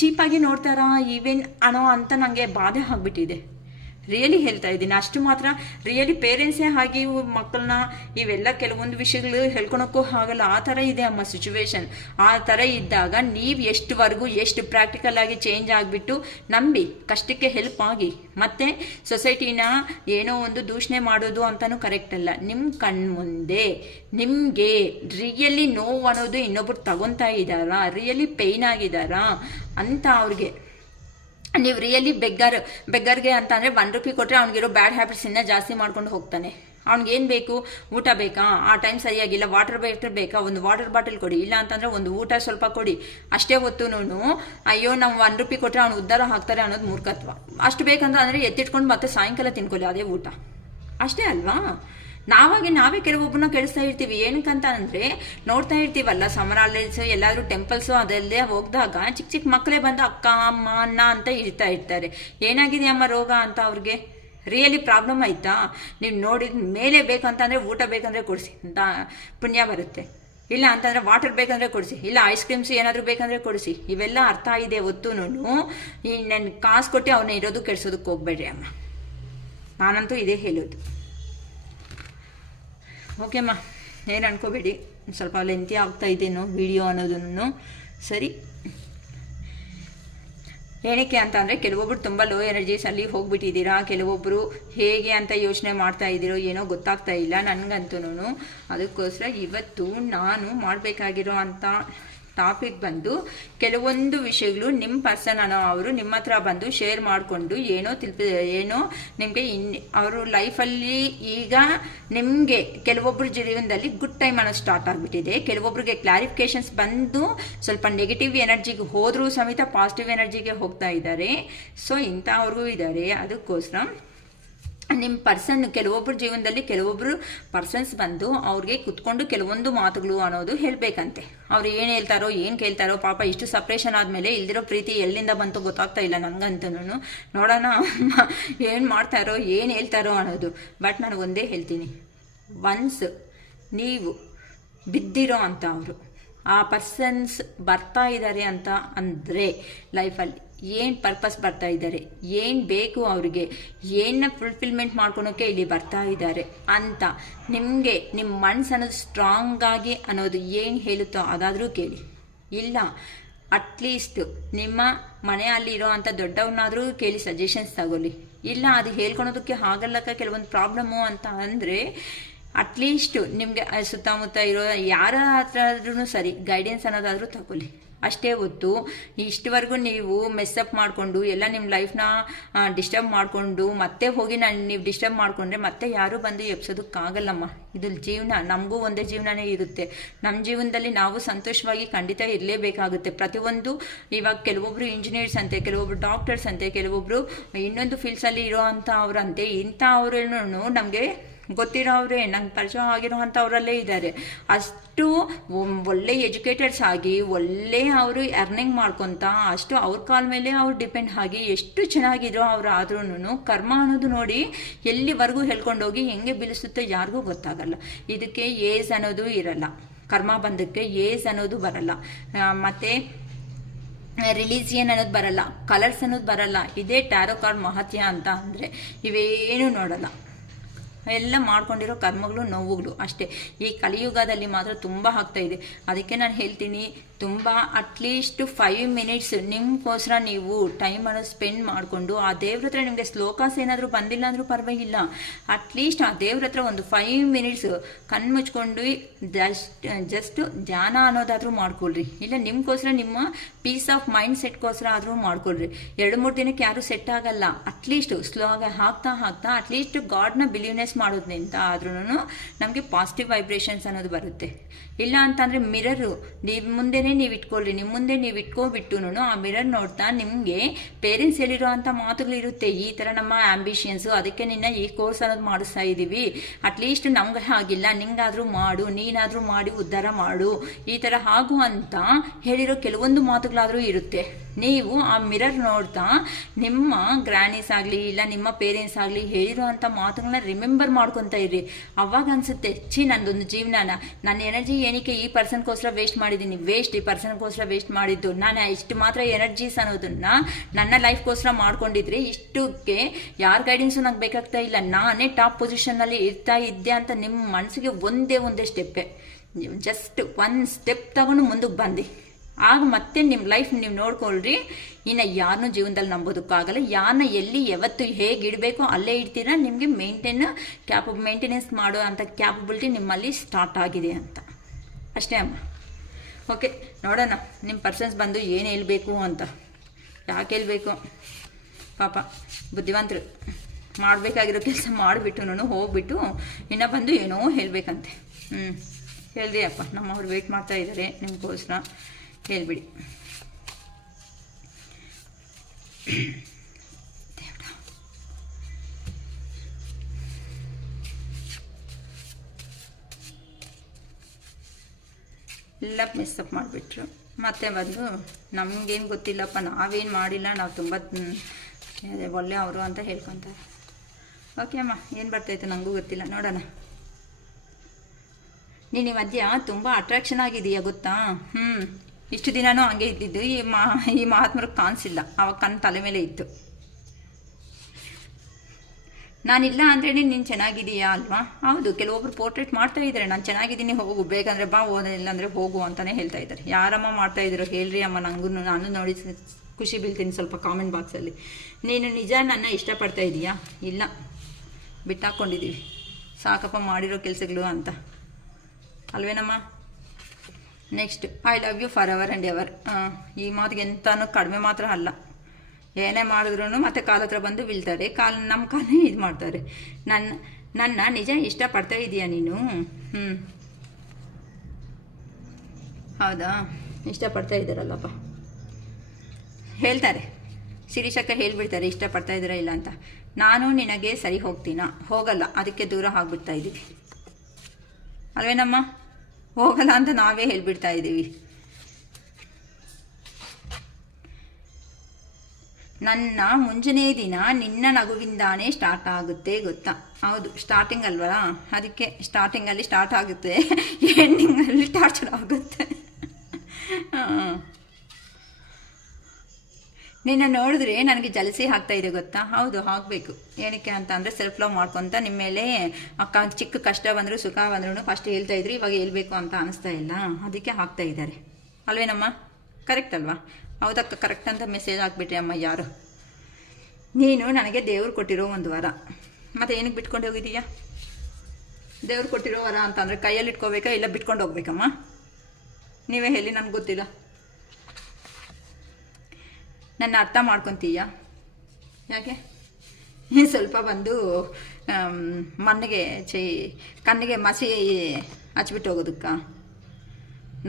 ಚೀಪಾಗಿ ನೋಡ್ತಾರಾ ಈವೆನ್ ಅನ್ನೋ ಅಂತ ನನಗೆ ಬಾಧೆ ಆಗಿಬಿಟ್ಟಿದೆ. ರಿಯಲಿ ಹೇಳ್ತಾ ಇದ್ದೀನಿ. ಅಷ್ಟು ಮಾತ್ರ ರಿಯಲಿ ಪೇರೆಂಟ್ಸೇ ಆಗಿ ಮಕ್ಕಳನ್ನ ಇವೆಲ್ಲ ಕೆಲವೊಂದು ವಿಷಯಗಳು ಹೇಳ್ಕೊಳಕ್ಕೂ ಆಗಲ್ಲ. ಆ ಥರ ಇದೆ ಅಮ್ಮ ಸಿಚುವೇಶನ್. ಆ ಥರ ಇದ್ದಾಗ ನೀವು ಎಷ್ಟು ಪ್ರಾಕ್ಟಿಕಲ್ ಆಗಿ ಚೇಂಜ್ ಆಗಿಬಿಟ್ಟು ನಂಬಿ ಕಷ್ಟಕ್ಕೆ ಹೆಲ್ಪ್ ಆಗಿ. ಮತ್ತು ಸೊಸೈಟಿನ ಏನೋ ಒಂದು ದೂಷಣೆ ಮಾಡೋದು ಅಂತಲೂ ಕರೆಕ್ಟ್ ಅಲ್ಲ. ನಿಮ್ಮ ಕಣ್ಮುಂದೆ ನಿಮಗೆ ರಿಯಲಿ ನೋವು ಅನ್ನೋದು ಇನ್ನೊಬ್ರು ತಗೊತಾ ಇದ್ದಾರಾ, ರಿಯಲಿ ಪೇಯ್ನ್ ಆಗಿದ್ದಾರಾ ಅಂತ ಅವ್ರಿಗೆ ನೀವು ರಿಯಲಿ ಬೆಗ್ಗರ್ಗೆ ಅಂತ ಅಂದರೆ ₹1 ಕೊಟ್ಟರೆ ಅವ್ನಿಗಿರೋ ಬ್ಯಾಡ್ ಹ್ಯಾಬಿಟ್ಸ್ ಇನ್ನೂ ಜಾಸ್ತಿ ಮಾಡ್ಕೊಂಡು ಹೋಗ್ತಾನೆ. ಅವ್ನಿಗೇನು ಬೇಕು? ಊಟ ಬೇಕಾ? ಆ ಟೈಮ್ ಸರಿಯಾಗಿಲ್ಲ, ವಾಟರ್ ಬೇಕಾ? ಒಂದು ವಾಟರ್ ಬಾಟಲ್ ಕೊಡಿ, ಇಲ್ಲ ಅಂತಂದರೆ ಒಂದು ಊಟ ಸ್ವಲ್ಪ ಕೊಡಿ. ಅಷ್ಟೇ ಹೊತ್ತುನು ಅಯ್ಯೋ ನಾವು ₹1 ಕೊಟ್ಟರೆ ಅವ್ನು ಉದ್ಧಾರ ಹಾಕ್ತಾರೆ ಅನ್ನೋದು ಮೂರ್ಖತ್ವ. ಅಷ್ಟು ಬೇಕಂತ ಅಂದರೆ ಎತ್ತಿಟ್ಕೊಂಡು ಮತ್ತೆ ಸಾಯಂಕಾಲ ತಿನ್ಕೊಳ್ಳಿ ಅದೇ ಊಟ. ಅಷ್ಟೇ ಅಲ್ವಾ? ನಾವೇ ಕೆಲವೊಬ್ಬರನ್ನ ಕೆಡಿಸ್ತಾ ಇರ್ತೀವಿ. ಏನಕ್ಕಂತ ಅಂದರೆ ನೋಡ್ತಾ ಇರ್ತೀವಲ್ಲ ಸಮರಾಲಯಸ್ ಎಲ್ಲಾದರೂ ಟೆಂಪಲ್ಸು ಅದೆಲ್ಲೇ ಹೋಗಿದಾಗ ಚಿಕ್ಕ ಮಕ್ಕಳೇ ಬಂದು ಅಕ್ಕ ಅಮ್ಮ ಅಣ್ಣ ಅಂತ ಇರ್ತಾರೆ. ಏನಾಗಿದೆ ಅಮ್ಮ ರೋಗ ಅಂತ ಅವ್ರಿಗೆ ರಿಯಲಿ ಪ್ರಾಬ್ಲಮ್ ಆಯಿತಾ? ನೀವು ನೋಡಿದ ಮೇಲೆ ಬೇಕಂತಂದರೆ ಊಟ ಬೇಕಂದರೆ ಕೊಡಿಸಿ ಅಂತ ಪುಣ್ಯ ಬರುತ್ತೆ. ಇಲ್ಲ ಅಂತಂದರೆ ವಾಟರ್ ಬೇಕಂದರೆ ಕೊಡಿಸಿ, ಇಲ್ಲ ಐಸ್ ಕ್ರೀಮ್ಸ್ ಏನಾದರೂ ಬೇಕಂದರೆ ಕೊಡಿಸಿ. ಇವೆಲ್ಲ ಅರ್ಥ ಇದೆ ಹೊತ್ತುನು ಈ ನನ್ನ ಕಾಸು ಕೊಟ್ಟು ಅವನ್ನ ಇರೋದು ಕೆಡ್ಸೋದಕ್ಕೆ ಹೋಗ್ಬೇಡ್ರಿ ಅಮ್ಮ. ನಾನಂತೂ ಇದೇ ಹೇಳೋದು. ಓಕೆ ಅಮ್ಮ, ಏನು ಅನ್ಕೋಬೇಡಿ. ಸ್ವಲ್ಪ ಲೆಂತಿ ಆಗ್ತಾ ಇದ್ದೇನೋ ವಿಡಿಯೋ ಅನ್ನೋದನ್ನು. ಸರಿ, ಏನಕ್ಕೆ ಅಂತ ಅಂದರೆ ಕೆಲವೊಬ್ಬರು ತುಂಬ ಲೋ ಎನರ್ಜೀಸಲ್ಲಿ ಹೋಗ್ಬಿಟ್ಟಿದ್ದೀರಾ. ಕೆಲವೊಬ್ಬರು ಹೇಗೆ ಅಂತ ಯೋಚನೆ ಮಾಡ್ತಾ ಇದ್ದೀರೋ ಏನೋ ಗೊತ್ತಾಗ್ತಾ ಇಲ್ಲ ನನಗಂತೂ. ಅದಕ್ಕೋಸ್ಕರ ಇವತ್ತು ನಾನು ಮಾಡಬೇಕಾಗಿರೋ ಅಂಥ ಟಾಪಿಕ್ ಬಂದು ಕೆಲವೊಂದು ವಿಷಯಗಳು ನಿಮ್ಮ ಪರ್ಸನ್ ಅನ್ನೋ ಅವರು ನಿಮ್ಮ ಹತ್ರ ಬಂದು ಶೇರ್ ಮಾಡಿಕೊಂಡು ಏನೋ ನಿಮಗೆ ಅವರು ಲೈಫಲ್ಲಿ ಈಗ ನಿಮಗೆ ಕೆಲವೊಬ್ಬರ ಜೀವನದಲ್ಲಿ ಗುಡ್ ಟೈಮ್ ಅನ್ನೋದು ಸ್ಟಾರ್ಟ್ ಆಗಿಬಿಟ್ಟಿದೆ. ಕೆಲವೊಬ್ಬರಿಗೆ ಕ್ಲಾರಿಫಿಕೇಶನ್ಸ್ ಬಂದು ಸ್ವಲ್ಪ ನೆಗೆಟಿವ್ ಎನರ್ಜಿಗೆ ಹೋದರೂ ಸಮೇತ ಪಾಸಿಟಿವ್ ಎನರ್ಜಿಗೆ ಹೋಗ್ತಾ ಇದ್ದಾರೆ. ಸೊ ಇಂಥವ್ರಿಗೂ ಇದ್ದಾರೆ. ಅದಕ್ಕೋಸ್ಕರ ನಿಮ್ಮ ಪರ್ಸನ್ ಕೆಲವೊಬ್ಬರ ಜೀವನದಲ್ಲಿ ಕೆಲವೊಬ್ಬರು ಪರ್ಸನ್ಸ್ ಬಂದು ಅವ್ರಿಗೆ ಕುತ್ಕೊಂಡು ಕೆಲವೊಂದು ಮಾತುಗಳು ಅನ್ನೋದು ಹೇಳಬೇಕಂತೆ. ಅವ್ರು ಏನು ಹೇಳ್ತಾರೋ ಏನು ಕೇಳ್ತಾರೋ, ಪಾಪ ಇಷ್ಟು ಸಪ್ರೇಷನ್ ಆದಮೇಲೆ ಇಲ್ದಿರೋ ಪ್ರೀತಿ ಎಲ್ಲಿಂದ ಬಂತು ಗೊತ್ತಾಗ್ತಾ ಇಲ್ಲ ನನಗಂತೂ. ನೋಡೋಣ ಏನು ಮಾಡ್ತಾರೋ ಏನು ಹೇಳ್ತಾರೋ ಅನ್ನೋದು. ಬಟ್ ನಾನು ಒಂದೇ ಹೇಳ್ತೀನಿ, ಒನ್ಸ್ ನೀವು ಬಿದ್ದಿರೋ ಅಂತ ಅವರು ಆ ಪರ್ಸನ್ಸ್ ಬರ್ತಾ ಇದ್ದಾರೆ ಅಂತ ಅಂದರೆ ಲೈಫಲ್ಲಿ ಏನು ಪರ್ಪಸ್ ಬರ್ತಾ ಇದ್ದಾರೆ, ಏನು ಬೇಕು ಅವರಿಗೆ, ಏನನ್ನ ಫುಲ್ಫಿಲ್ಮೆಂಟ್ ಮಾಡ್ಕೊಳೋಕ್ಕೆ ಇಲ್ಲಿ ಬರ್ತಾ ಇದ್ದಾರೆ ಅಂತ ನಿಮಗೆ ನಿಮ್ಮ ಮನಸ್ಸು ಅನ್ನೋದು ಸ್ಟ್ರಾಂಗ್ ಆಗಿ ಅನ್ನೋದು ಏನು ಹೇಳುತ್ತೋ ಅದಾದರೂ ಕೇಳಿ. ಇಲ್ಲ ಅಟ್ಲೀಸ್ಟ್ ನಿಮ್ಮ ಮನೆಯಲ್ಲಿರೋ ಅಂಥ ದೊಡ್ಡವನ್ನಾದರೂ ಕೇಳಿ ಸಜೆಷನ್ಸ್ ತಗೊಳ್ಳಿ. ಇಲ್ಲ ಅದು ಹೇಳ್ಕೊಳೋದಕ್ಕೆ ಆಗಲ್ಲಕ್ಕ ಕೆಲವೊಂದು ಪ್ರಾಬ್ಲಮ್ಮು ಅಂತ ಅಂದರೆ ಅಟ್ಲೀಸ್ಟ್ ನಿಮಗೆ ಸುತ್ತಮುತ್ತ ಇರೋ ಯಾರ ಹತ್ರ ಆದ್ರೂ ಸರಿ ಗೈಡೆನ್ಸ್ ಅನ್ನೋದಾದರೂ ತಗೊಳ್ಳಿ. ಅಷ್ಟೇ ಹೊತ್ತು ಇಷ್ಟವರೆಗೂ ನೀವು ಮೆಸ್ಸಪ್ ಮಾಡಿಕೊಂಡು ಎಲ್ಲ ನಿಮ್ಮ ಲೈಫ್ನ ಡಿಸ್ಟರ್ಬ್ ಮಾಡಿಕೊಂಡು ಮತ್ತೆ ಹೋಗಿ ನೀವು ಡಿಸ್ಟರ್ಬ್ ಮಾಡಿಕೊಂಡ್ರೆ ಮತ್ತೆ ಯಾರೂ ಬಂದು ಎಬ್ಸೋದಕ್ಕಾಗಲ್ಲಮ್ಮ. ಇದು ಜೀವನ, ನಮಗೂ ಒಂದೇ ಜೀವನನೇ ಇರುತ್ತೆ. ನಮ್ಮ ಜೀವನದಲ್ಲಿ ನಾವು ಸಂತೋಷವಾಗಿ ಖಂಡಿತ ಇರಲೇಬೇಕಾಗುತ್ತೆ. ಪ್ರತಿಯೊಂದು ಇವಾಗ ಕೆಲವೊಬ್ಬರು ಇಂಜಿನಿಯರ್ಸ್ ಅಂತೆ, ಕೆಲವೊಬ್ರು ಡಾಕ್ಟರ್ಸ್ ಅಂತೆ, ಕೆಲವೊಬ್ಬರು ಇನ್ನೊಂದು ಫೀಲ್ಡ್ಸಲ್ಲಿ ಇರೋ ಅಂಥ ಅವರಂತೆ. ಇಂಥ ಅವರನ್ನು ನಮಗೆ ಗೊತ್ತಿರೋವ್ರೆ, ನಂಗೆ ಪರಿಚಯ ಆಗಿರೋ ಅಂಥವರಲ್ಲೇ ಇದ್ದಾರೆ. ಅಷ್ಟು ಒಳ್ಳೆ ಎಜುಕೇಟೆಡ್ಸ್ ಆಗಿ ಒಳ್ಳೆ ಅವರು ಅರ್ನಿಂಗ್ ಮಾಡ್ಕೊತ ಅಷ್ಟು ಅವ್ರ ಕಾಲ ಮೇಲೆ ಅವ್ರು ಡಿಪೆಂಡ್ ಆಗಿ ಎಷ್ಟು ಚೆನ್ನಾಗಿರೋ ಅವ್ರು ಆದ್ರೂ ಕರ್ಮ ಅನ್ನೋದು ನೋಡಿ ಎಲ್ಲಿವರೆಗೂ ಹೇಳ್ಕೊಂಡೋಗಿ ಹೆಂಗೆ ಬೀಳಿಸುತ್ತೋ ಯಾರಿಗೂ ಗೊತ್ತಾಗಲ್ಲ. ಇದಕ್ಕೆ ಏಜ್ ಅನ್ನೋದು ಇರಲ್ಲ, ಕರ್ಮ ಬಂದಕ್ಕೆ ಏಜ್ ಅನ್ನೋದು ಬರಲ್ಲ, ಮತ್ತು ರಿಲಿಜಿಯನ್ ಅನ್ನೋದು ಬರಲ್ಲ, ಕಲರ್ಸ್ ಅನ್ನೋದು ಬರಲ್ಲ. ಇದೇ ಟ್ಯಾರೋ ಕಾರ್ಡ್ ಮಹತ್ಯ ಅಂತ ಅಂದರೆ ಇವೇನೂ ನೋಡಲ್ಲ. ಎಲ್ಲ ಮಾಡ್ಕೊಂಡಿರೋ ಕರ್ಮಗಳು ನೋವುಗಳು ಅಷ್ಟೇ. ಈ ಕಲಿಯುಗದಲ್ಲಿ ಮಾತ್ರ ತುಂಬ ಆಗ್ತಾ ಇದೆ. ಅದಕ್ಕೆ ನಾನು ಹೇಳ್ತೀನಿ, ತುಂಬ ಅಟ್ಲೀಸ್ಟ್ 5 ಮಿನಿಟ್ಸ್ ನಿಮಗೋಸ್ಕರ ನೀವು ಟೈಮ್ ಅನ್ನೋದು ಸ್ಪೆಂಡ್ ಮಾಡಿಕೊಂಡು ಆ ದೇವ್ರ ಹತ್ರ ನಿಮಗೆ ಶ್ಲೋಕಾಸ್ ಏನಾದರೂ ಬಂದಿಲ್ಲ ಅಂದರೂ ಪರವಾಗಿಲ್ಲ, ಅಟ್ಲೀಸ್ಟ್ ಆ ದೇವ್ರ ಹತ್ರ ಒಂದು 5 ಮಿನಿಟ್ಸ್ ಕಣ್ಣು ಮುಚ್ಕೊಂಡು ಜಸ್ಟ್ ಧ್ಯಾನ ಅನ್ನೋದಾದರೂ ಮಾಡ್ಕೊಳ್ರಿ. ಇಲ್ಲ ನಿಮಗೋಸ್ಕರ ನಿಮ್ಮ ಪೀಸ್ ಆಫ್ ಮೈಂಡ್ ಸೆಟ್ಗೋಸ್ಕರ ಆದರೂ ಮಾಡ್ಕೊಳ್ರಿ. 2-3 ದಿನಕ್ಕೆ ಯಾರೂ ಸೆಟ್ ಆಗಲ್ಲ. ಅಟ್ಲೀಸ್ಟ್ ಸ್ಲೋ ಆಗಿ ಹಾಕ್ತಾ ಅಟ್ಲೀಸ್ಟ್ ಗಾಡ್ನ ಬಿಲೀವ್ನೆಸ್ ಮಾಡೋದ್ರಿಂದ ಆದ್ರೂ ನಮಗೆ ಪಾಸಿಟಿವ್ ವೈಬ್ರೇಷನ್ಸ್ ಅನ್ನೋದು ಬರುತ್ತೆ. ಇಲ್ಲ ಅಂತಂದರೆ ಮಿರರು ನಿಮ್ಮ ಮುಂದೆನೇ ನೀವು ಇಟ್ಕೊಳ್ರಿ. ನಿಮ್ಮ ಮುಂದೆ ನೀವು ಇಟ್ಕೊಬಿಟ್ಟು ಆ ಮಿರರ್ ನೋಡ್ತಾ ನಿಮಗೆ ಪೇರೆಂಟ್ಸ್ ಹೇಳಿರೋ ಅಂಥ ಮಾತುಗಳಿರುತ್ತೆ. ಈ ಥರ ನಮ್ಮ ಆಂಬಿಷನ್ಸು, ಅದಕ್ಕೆ ನಿನ್ನ ಈ ಕೋರ್ಸ್ ಅನ್ನೋದು ಮಾಡಿಸ್ತಾ ಇದ್ದೀವಿ, ಅಟ್ಲೀಸ್ಟ್ ನಮ್ಗೆ ಆಗಿಲ್ಲ, ನಿಂಗಾದರೂ ಮಾಡು, ನೀನಾದರೂ ಮಾಡಿ ಉದ್ಧಾರ ಮಾಡು, ಈ ಥರ ಆಗು ಅಂತ ಹೇಳಿರೋ ಕೆಲವೊಂದು ಮಾತುಗಳಾದರೂ ಇರುತ್ತೆ. ನೀವು ಆ ಮಿರರ್ ನೋಡ್ತಾ ನಿಮ್ಮ ಗ್ರ್ಯಾನೀಸ್ ಆಗಲಿ ಇಲ್ಲ ನಿಮ್ಮ ಪೇರೆಂಟ್ಸ್ ಆಗಲಿ ಹೇಳಿರೋ ಅಂಥ ಮಾತುಗಳನ್ನ ರಿಮೆಂಬರ್ ಮಾಡ್ಕೊತಾ ಇರ್ರಿ. ಅವಾಗ ಅನಿಸುತ್ತೆ, ನನ್ನದೊಂದು ಜೀವನನ ನನ್ನ ಎನರ್ಜಿ ಏನಕ್ಕೆ ಈ ಪರ್ಸನ್ಗೋಸ್ಕರ ವೇಸ್ಟ್ ಮಾಡಿದ್ದೀನಿ, ವೇಸ್ಟ್ ಈ ಪರ್ಸನ್ಗೋಸ್ಕರ ವೇಸ್ಟ್ ಮಾಡಿದ್ದು, ನಾನು ಇಷ್ಟು ಮಾತ್ರ ಎನರ್ಜೀಸ್ ಅನ್ನೋದನ್ನು ನನ್ನ ಲೈಫ್ಗೋಸ್ಕರ ಮಾಡ್ಕೊಂಡಿದ್ರೆ ಇಷ್ಟಕ್ಕೆ ಯಾರ ಗೈಡೆನ್ಸು ನಂಗೆ ಬೇಕಾಗ್ತಾ ಇಲ್ಲ, ನಾನೇ ಟಾಪ್ ಪೊಸಿಷನ್ನಲ್ಲಿ ಇರ್ತಾ ಇದ್ದೆ ಅಂತ ನಿಮ್ಮ ಮನಸ್ಸಿಗೆ ಒಂದೇ ಸ್ಟೆಪ್ಪೇ, ಜಸ್ಟ್ 1 ಸ್ಟೆಪ್ ತಗೊಂಡು ಮುಂದಕ್ಕೆ ಬಂದು ಆಗ ಮತ್ತೆ ನಿಮ್ಮ ಲೈಫ್ ನೀವು ನೋಡ್ಕೊಳ್ರಿ. ಇನ್ನು ಯಾರನ್ನೂ ಜೀವನದಲ್ಲಿ ನಂಬೋದಕ್ಕಾಗಲ್ಲ. ಯಾರನ್ನ ಎಲ್ಲಿ ಯಾವತ್ತು ಹೇಗೆ ಇಡಬೇಕೋ ಅಲ್ಲೇ ಇಡ್ತೀರಾ. ನಿಮಗೆ ಮೇಂಟೆನೆನ್ಸ್ ಮಾಡೋ ಅಂಥ ಕ್ಯಾಪಬಿಲಿಟಿ ನಿಮ್ಮಲ್ಲಿ ಸ್ಟಾರ್ಟ್ ಆಗಿದೆ ಅಂತ ಅಷ್ಟೇ ಅಮ್ಮ. ಓಕೆ, ನೋಡೋಣ ನಿಮ್ಮ ಪರ್ಸನ್ಸ್ ಬಂದು ಏನು ಹೇಳಬೇಕು ಅಂತ. ಯಾಕೆ ಹೇಳಬೇಕು ಪಾಪ ಬುದ್ಧಿವಂತರು, ಮಾಡಬೇಕಾಗಿರೋ ಕೆಲಸ ಮಾಡಿಬಿಟ್ಟು ಹೋಗ್ಬಿಟ್ಟು ಇನ್ನೂ ಬಂದು ಏನೋ ಹೇಳಬೇಕಂತೆ. ಹೇಳ್ರಿ ಅಪ್ಪ, ನಮ್ಮವ್ರು ವೆಯ್ಟ್ ಮಾಡ್ತಾ ಇದ್ದಾರೆ ನಿಮಗೋಸ್ಕರ, ಹೇಳ್ಬಿಡಿ. ಎಲ್ಲ ಮಿಸ್ಅಪ್ ಮಾಡಿಬಿಟ್ರು. ಮತ್ತೆ ಬಂದು ನಮಗೇನು ಗೊತ್ತಿಲ್ಲಪ್ಪ, ನಾವೇನು ಮಾಡಿಲ್ಲ, ನಾವು ತುಂಬ ಒಳ್ಳೆ ಅವರು ಅಂತ ಹೇಳ್ಕೊತಾರೆ. ಓಕೆ ಅಮ್ಮ, ಏನು ಬರ್ತಾಯಿತ್ತು ನನಗೂ ಗೊತ್ತಿಲ್ಲ, ನೋಡೋಣ. ನೀನು ಈ ಮಧ್ಯ ತುಂಬ ಅಟ್ರಾಕ್ಷನ್ ಆಗಿದೆಯಾ ಗೊತ್ತಾ? ಇಷ್ಟು ದಿನವೂ ಹಂಗೆ ಇದ್ದಿದ್ದು. ಈ ಮಹಾತ್ಮರಿಗೆ ಕಾಣಿಸಿಲ್ಲ, ಅವಾಗ ಕಣ್ಣು ತಲೆ ಮೇಲೆ ಇತ್ತು. ನಾನಿಲ್ಲ ಅಂದ್ರೆ ನೀನು ಚೆನ್ನಾಗಿದೆಯಾ ಅಲ್ವಾ? ಹೌದು, ಕೆಲವೊಬ್ರು ಪೋರ್ಟ್ರೇಟ್ ಮಾಡ್ತಾ ಇದ್ದಾರೆ, ನಾನು ಚೆನ್ನಾಗಿದ್ದೀನಿ ಹೋಗು, ಬೇಕಂದರೆ ಬಾ, ಇಲ್ಲಾಂದರೆ ಹೋಗು ಅಂತಲೇ ಹೇಳ್ತಾ ಇದ್ದಾರೆ. ಯಾರಮ್ಮ ಮಾಡ್ತಾ ಇದ್ರು ಹೇಳ್ರಿ ಅಮ್ಮ, ನಾನು ನೋಡಿ ಖುಷಿ ಬೀಳ್ತೀನಿ ಸ್ವಲ್ಪ ಕಾಮೆಂಟ್ ಬಾಕ್ಸಲ್ಲಿ. ನೀನು ನಿಜ ನನ್ನ ಇಷ್ಟಪಡ್ತಾ ಇದೀಯಾ? ಇಲ್ಲ, ಬಿಟ್ಟಾಕ್ಕೊಂಡಿದ್ದೀವಿ, ಸಾಕಪ್ಪ ಮಾಡಿರೋ ಕೆಲಸಗಳು ಅಂತ ಅಲ್ವೇನಮ್ಮ? Next I love you for ever and ever. ಈ ಮಾತಿಗೆ ಎಂತನೂ ಕಡಿಮೆ ಮಾತ್ರ ಅಲ್ಲ. ಏನೇ ಮಾಡಿದ್ರು ಮತ್ತೆ ಕಾಲ ಹತ್ರ ಬಂದು ಬೀಳ್ತಾರೆ, ನಮ್ಮ ಕಾಲನೇ ಇದು ಮಾಡ್ತಾರೆ. ನನ್ನ ನಿಜ ಇಷ್ಟಪಡ್ತಾ ಇದೀಯಾ ನೀನು? ಹೌದಾ, ಇಷ್ಟಪಡ್ತಾ ಇದ್ದಾರಲ್ಲಪ್ಪ. ಹೇಳ್ತಾರೆ, ಶಿರೀಷಕ್ಕ ಹೇಳ್ಬಿಡ್ತಾರೆ ಇಷ್ಟಪಡ್ತಾ ಇದ್ದೀರಾ ಇಲ್ಲ ಅಂತ. ನಾನು ನಿನಗೆ ಸರಿ ಹೋಗಲ್ಲ, ಅದಕ್ಕೆ ದೂರ ಆಗ್ಬಿಡ್ತಾ ಇದ್ದೀವಿ ಅಲ್ವೇನಮ್ಮ? ಹೋಗಲ್ಲ ಅಂತ ನಾವೇ ಹೇಳ್ಬಿಡ್ತಾ ಇದ್ದೀವಿ. ನನ್ನ ಮುಂಜಾನೆ ದಿನ ನಿನ್ನ ನಗುವಿಂದಾನೇ ಸ್ಟಾರ್ಟ್ ಆಗುತ್ತೆ ಗೊತ್ತಾ? ಹೌದು, ಸ್ಟಾರ್ಟಿಂಗ್ ಅಲ್ವಲ್ಲ, ಅದಕ್ಕೆ ಸ್ಟಾರ್ಟಿಂಗಲ್ಲಿ ಸ್ಟಾರ್ಟ್ ಆಗುತ್ತೆ, ಎಂಡಿಂಗಲ್ಲಿ ಟಾರ್ಚರ್ ಆಗುತ್ತೆ. ನಿನ್ನ ನೋಡಿದ್ರೆ ನನಗೆ ಜಲಸಿ ಆಗ್ತಾ ಇದೆ ಗೊತ್ತಾ? ಹೌದು, ಆಗಬೇಕು. ಏನಕ್ಕೆ ಅಂತ ಅಂದರೆ ಸೆಲ್ಫ್ ಲವ್ ಮಾಡ್ಕೊತ ನಿಮ್ಮ ಮೇಲೆ ಚಿಕ್ಕ ಕಷ್ಟ ಬಂದರೂ ಸುಖ ಬಂದ್ರೂ ಫಸ್ಟ್ ಹೇಳ್ತಾ ಇದ್ರು, ಇವಾಗ ಹೇಳ್ಬೇಕು ಅಂತ ಅನಿಸ್ತಾ ಇಲ್ಲ, ಅದಕ್ಕೆ ಹಾಕ್ತಾ ಇದ್ದಾರೆ ಅಲ್ವೇನಮ್ಮ? ಕರೆಕ್ಟ್ ಅಲ್ವಾ? ಹೌದಕ್ಕ, ಕರೆಕ್ಟ್ ಅಂತ ಮೆಸೇಜ್ ಹಾಕ್ಬಿಟ್ರಿ ಅಮ್ಮ ಯಾರು. ನೀನು ನನಗೆ ದೇವ್ರು ಕೊಟ್ಟಿರೋ ಒಂದು ವರ, ಮತ್ತು ಏನಕ್ಕೆ ಬಿಟ್ಕೊಂಡು ಹೋಗಿದ್ದೀಯಾ? ದೇವ್ರು ಕೊಟ್ಟಿರೋ ವರ ಅಂತಂದರೆ ಕೈಯಲ್ಲಿ ಇಟ್ಕೋಬೇಕಾ ಇಲ್ಲ ಬಿಟ್ಕೊಂಡು ಹೋಗ್ಬೇಕಮ್ಮ? ನೀವೇ ಹೇಳಿ, ನನಗೆ ಗೊತ್ತಿಲ್ಲ. ನನ್ನ ಅರ್ಥ ಮಾಡ್ಕೊತೀಯ? ಯಾಕೆ ಸ್ವಲ್ಪ ಬಂದು ಕಣ್ಣಿಗೆ ಮಸಿ ಹಚ್ಬಿಟ್ಟು ಹೋಗೋದಕ್ಕ?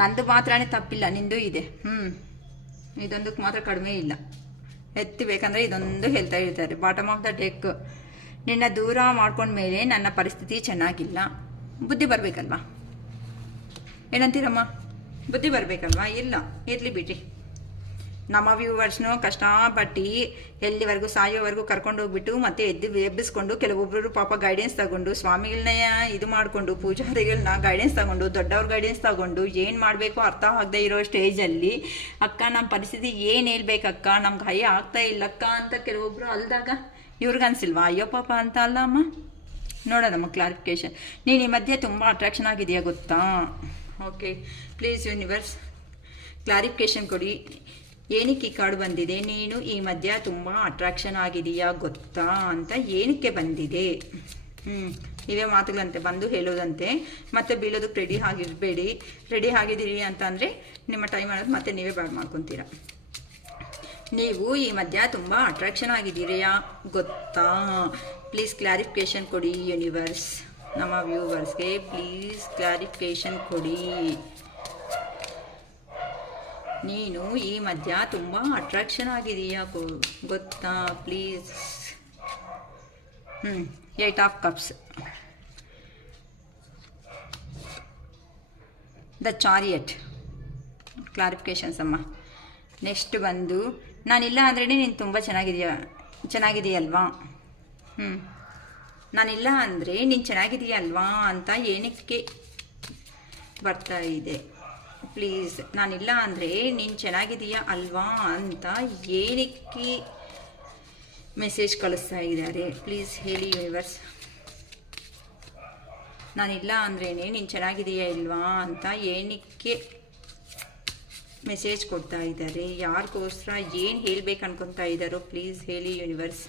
ನಂದು ಮಾತ್ರನೇ ತಪ್ಪಿಲ್ಲ, ನಿಂದು ಇದೆ. ಇದೊಂದಕ್ಕೆ ಮಾತ್ರ ಕಡಿಮೆ ಇಲ್ಲ. ಎತ್ತಬೇಕಂದ್ರೆ ಇದೊಂದು ಹೇಳ್ತಾ ಇರ್ತಾರೆ, ಬಾಟಮ್ ಆಫ್ ದ ಡೆಕ್. ನಿನ್ನ ದೂರ ಮಾಡ್ಕೊಂಡ್ಮೇಲೆ ನನ್ನ ಪರಿಸ್ಥಿತಿ ಚೆನ್ನಾಗಿಲ್ಲ. ಬುದ್ಧಿ ಬರಬೇಕಲ್ವಾ? ಏನಂತೀರಮ್ಮ? ಬುದ್ಧಿ ಬರಬೇಕಲ್ವಾ? ಇಲ್ಲ, ಇರಲಿ ಬಿಡ್ರಿ. ನಮ್ಮ ವ್ಯೂವರ್ಸ್ನು ಕಷ್ಟಪಟ್ಟು ಎಲ್ಲಿವರೆಗೂ ಸಾಯೋವರೆಗೂ ಕರ್ಕೊಂಡು ಹೋಗ್ಬಿಟ್ಟು ಮತ್ತೆ ಎಬ್ಬಿಸ್ಕೊಂಡು, ಕೆಲವೊಬ್ಬರು ಪಾಪ ಗೈಡೆನ್ಸ್ ತಗೊಂಡು, ಸ್ವಾಮಿಗಳನ್ನ ಇದು ಮಾಡಿಕೊಂಡು, ಪೂಜಾರಿಗಳನ್ನ ಗೈಡೆನ್ಸ್ ತಗೊಂಡು, ದೊಡ್ಡವ್ರ ಗೈಡೆನ್ಸ್ ತಗೊಂಡು ಏನು ಮಾಡಬೇಕು ಅರ್ಥ ಆಗದೆ ಇರೋ ಸ್ಟೇಜಲ್ಲಿ ಅಕ್ಕ ನಮ್ಮ ಪರಿಸ್ಥಿತಿ ಏನು ಹೇಳ್ಬೇಕಕ್ಕ, ನಮ್ಗೆ ಹಯ್ಯ ಆಗ್ತಾ ಇಲ್ಲಕ್ಕ ಅಂತ ಕೆಲವೊಬ್ಬರು ಅಲ್ದಾಗ ಇವ್ರಿಗನ್ಸಿಲ್ವಾ ಅಯ್ಯೋ ಪಾಪ ಅಂತ? ಅಲ್ಲ ಅಮ್ಮ, ನೋಡೋಣಮ್ಮ ಕ್ಲಾರಿಫಿಕೇಶನ್. ನೀನು ಈ ಮಧ್ಯೆ ತುಂಬ ಅಟ್ರಾಕ್ಷನ್ ಆಗಿದೆಯಾ ಗೊತ್ತಾ? ಓಕೆ, ಪ್ಲೀಸ್ ಯೂನಿವರ್ಸ್ ಕ್ಲಾರಿಫಿಕೇಶನ್ ಕೊಡಿ. ಏನಕ್ಕೆ ಈ ಕಾರ್ಡ್ ಬಂದಿದೆ? ನೀನು ಈ ಮಧ್ಯ ತುಂಬ ಅಟ್ರಾಕ್ಷನ್ ಆಗಿದೆಯಾ ಗೊತ್ತಾ ಅಂತ ಏನಕ್ಕೆ ಬಂದಿದೆ? ಇವೇ ಮಾತುಗಳಂತೆ ಬಂದು ಹೇಳೋದಂತೆ. ಮತ್ತೆ ಬೀಳೋದಕ್ಕೆ ರೆಡಿ ಆಗಿರಬೇಡಿ. ರೆಡಿ ಆಗಿದ್ದೀರಿ ಅಂತ ಅಂದರೆ ನಿಮ್ಮ ಟೈಮ್ ಅನ್ನೋದು ಮತ್ತೆ ನೀವೇ ಬ್ಯಾಡ್ ಮಾಡ್ಕೊತೀರ. ನೀವು ಈ ಮಧ್ಯ ತುಂಬ ಅಟ್ರಾಕ್ಷನ್ ಆಗಿದ್ದೀರಿಯಾ ಗೊತ್ತಾ? ಪ್ಲೀಸ್ ಕ್ಲಾರಿಫಿಕೇಶನ್ ಕೊಡಿ ಯೂನಿವರ್ಸ್. ನಮ್ಮ ವ್ಯೂವರ್ಸ್ಗೆ ಪ್ಲೀಸ್ ಕ್ಲಾರಿಫಿಕೇಶನ್ ಕೊಡಿ. ನೀನು ಈ ಮಧ್ಯ ತುಂಬ ಅಟ್ರಾಕ್ಷನ್ ಆಗಿದೆಯಾ ಗೊತ್ತಾ? Please. 8 of cups, the chariot clarifications ಅಮ್ಮ. ನೆಕ್ಸ್ಟ್ ಬಂದು ನಾನಿಲ್ಲ ಅಂದ್ರೇ ನೀನು ತುಂಬ ಚೆನ್ನಾಗಿದೆಯಲ್ವಾ? ನಾನಿಲ್ಲ ಅಂದರೆ ನೀನು ಚೆನ್ನಾಗಿದೆಯಲ್ವಾ ಅಂತ ಏನಕ್ಕೆ ಬರ್ತಾ ಇದೆ? ಪ್ಲೀಸ್, ನಾನಿಲ್ಲ ಅಂದರೆ ನೀನು ಚೆನ್ನಾಗಿದೆಯಾ ಅಲ್ವಾ ಅಂತ ಏನಕ್ಕೆ ಮೆಸೇಜ್ ಕಳಿಸ್ತಾ ಇದ್ದಾರೆ? ಪ್ಲೀಸ್ ಹೇಳಿ ಯೂನಿವರ್ಸ್. ನಾನಿಲ್ಲ ಅಂದ್ರೇ ನೀನು ಚೆನ್ನಾಗಿದೆಯಾ ಇಲ್ವಾ ಅಂತ ಏನಕ್ಕೆ ಮೆಸೇಜ್ ಕೊಡ್ತಾ ಇದ್ದಾರೆ? ಯಾರಿಗೋಸ್ಕರ ಏನು ಹೇಳ್ಬೇಕು ಅನ್ಕೊತಾ ಇದ್ದಾರೋ ಪ್ಲೀಸ್ ಹೇಳಿ ಯೂನಿವರ್ಸ್.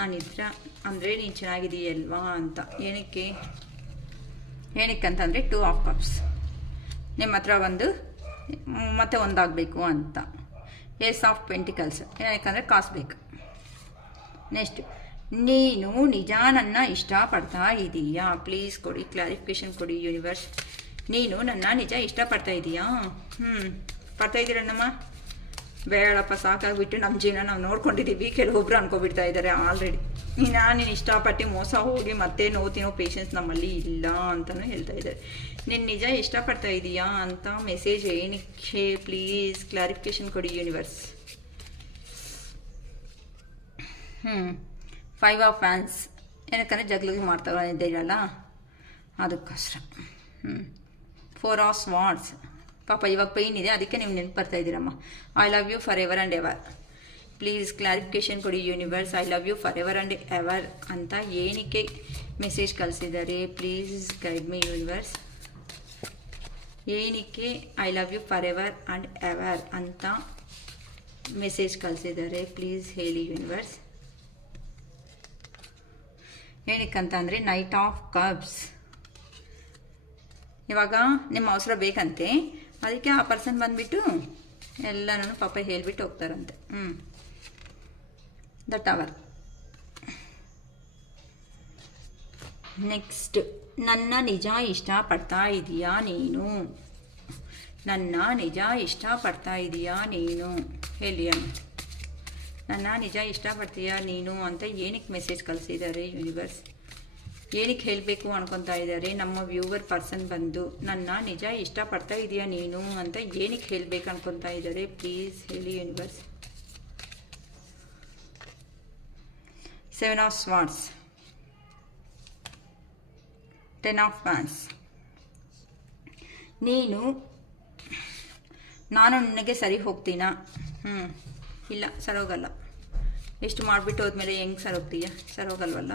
ನಾನಿದ್ರ ಅಂದರೆ ನೀನು ಚೆನ್ನಾಗಿದೆಯಲ್ವಾ ಅಂತ ಏನಕ್ಕಂತಂದರೆ 2 ಆಫ್ ಕಪ್ಸ್. ನಿಮ್ಮ ಹತ್ರ ಒಂದು ಮತ್ತೆ ಒಂದಾಗಬೇಕು ಅಂತ. ಏಸ್ ಆಫ್ ಪೆಂಟಿಕಲ್ಸ್, ಯಾಕಂದರೆ ಕಾಸು ಬೇಕು. ನೆಕ್ಸ್ಟ್, ನೀನು ನಿಜ ನನ್ನ ಇಷ್ಟಪಡ್ತಾ ಇದೀಯಾ? ಪ್ಲೀಸ್ ಕೊಡಿ ಕ್ಲಾರಿಫಿಕೇಶನ್ ಕೊಡಿ ಯೂನಿವರ್ಸ್. ನೀನು ನನ್ನ ನಿಜ ಇಷ್ಟಪಡ್ತಾ ಇದೀಯಾ? ಪಡ್ತಾ ಇದ್ದೀರಣ್ಣಮ್ಮ? ಬೇಡಪ್ಪ, ಸಾಕಾಗ್ಬಿಟ್ಟು ನಮ್ಮ ಜೀವನ ನಾವು ನೋಡ್ಕೊಂಡಿದ್ದೀವಿ. ಕೆಲವೊಬ್ರು ಅನ್ಕೊಬಿಡ್ತಾ ಇದ್ದಾರೆ ಆಲ್ರೆಡಿ. ನೀನು ಇಷ್ಟಪಟ್ಟು ಮೋಸ ಹೋಗಿ ಮತ್ತೆ ನೋವು ಪೇಷನ್ಸ್ ನಮ್ಮಲ್ಲಿ ಇಲ್ಲ ಅಂತಲೂ ಹೇಳ್ತಾ ಇದ್ದಾರೆ. ನೀನು ನಿಜ ಇಷ್ಟಪಡ್ತಾ ಇದೀಯಾ ಅಂತ ಮೆಸೇಜ್ ಏನಕ್ಕೆ? ಪ್ಲೀಸ್ ಕ್ಲಾರಿಫಿಕೇಶನ್ ಕೊಡಿ ಯೂನಿವರ್ಸ್. 5 ಆಫ್ ಫ್ಯಾನ್ಸ್, ಏನಕ್ಕಂದರೆ ಜಗ್ಲಿಗೆ ಮಾಡ್ತಾ ಇದ್ದೀರಲ್ಲ ಅದಕ್ಕೋಸ್ಕರ. 4 ಆಫ್ ಸ್ವಾರ್ಡ್ಸ್, ಪಾಪ ಇವಾಗ ಪೈನ್ ಇದೆ ಅದಕ್ಕೆ ನೀವು ನೆನಪು ಬರ್ತಾ ಇದ್ದೀರಮ್ಮ. I love you for ever and ever. Please clarification ಕೊಡಿ universe. I love you for ever and ever ಅಂತ ಏನಕ್ಕೆ ಮೆಸೇಜ್ ಕಳಿಸಿದ್ದಾರೆ? Please guide me universe. ಏನಕ್ಕೆ I love you for ever and ever ಅಂತ ಮೆಸೇಜ್ ಕಳಿಸಿದ್ದಾರೆ? ಪ್ಲೀಸ್ ಹೇಳಿ universe. ಏನಕ್ಕಂತ ಅಂದರೆ ನೈಟ್ ಆಫ್ ಕಪ್ಸ್. ಇವಾಗ ನಿಮ್ಮ ಅವಸರ ಬೇಕಂತೆ, ಅದಕ್ಕೆ ಆ ಪರ್ಸನ್ ಬಂದುಬಿಟ್ಟು ಎಲ್ಲನೂ ಪಾಪ ಹೇಳಿಬಿಟ್ಟು ಹೋಗ್ತಾರಂತೆ. The tower. ನೆಕ್ಸ್ಟ್, ನನ್ನ ನಿಜ ಇಷ್ಟಪಡ್ತಾ ಇದೀಯಾ ನೀನು? ನನ್ನ ನಿಜ ಇಷ್ಟಪಡ್ತಾ ಇದೀಯಾ ನೀನು? ಹೇಳಿ ಅಮ್ಮ. ನನ್ನ ನಿಜ ಇಷ್ಟಪಡ್ತೀಯಾ ನೀನು ಅಂತ ಏನಕ್ಕೆ ಮೆಸೇಜ್ ಕಳಿಸಿದ್ದಾರೆ ಯೂನಿವರ್ಸ್? ಏನಕ್ಕೆ ಹೇಳಬೇಕು ಅನ್ಕೊತಾ ಇದ್ದಾರೆ ನಮ್ಮ ವ್ಯೂವರ್ ಪರ್ಸನ್ ಬಂದು? ನನ್ನ ನಿಜ ಇಷ್ಟಪಡ್ತಾ ಇದೀಯಾ ನೀನು ಅಂತ ಏನಕ್ಕೆ ಹೇಳಬೇಕು ಅನ್ಕೊತಾ ಇದ್ದಾರೆ? ಪ್ಲೀಸ್ ಹೇಳಿ universe. 7 of Swords, 10 of Wands. ನಾನು ನಿನಗೆ ಸರಿ ಹೋಗ್ತೀನಾ? ಇಲ್ಲ, ಸರೋಗಲ್ಲ. ಎಷ್ಟು ಮಾಡಿಬಿಟ್ಟು ಹೋದ್ಮೇಲೆ ಹೆಂಗೆ ಸರೋಗ್ತೀಯ? ಸರೋಗಲ್ವಲ್ಲ.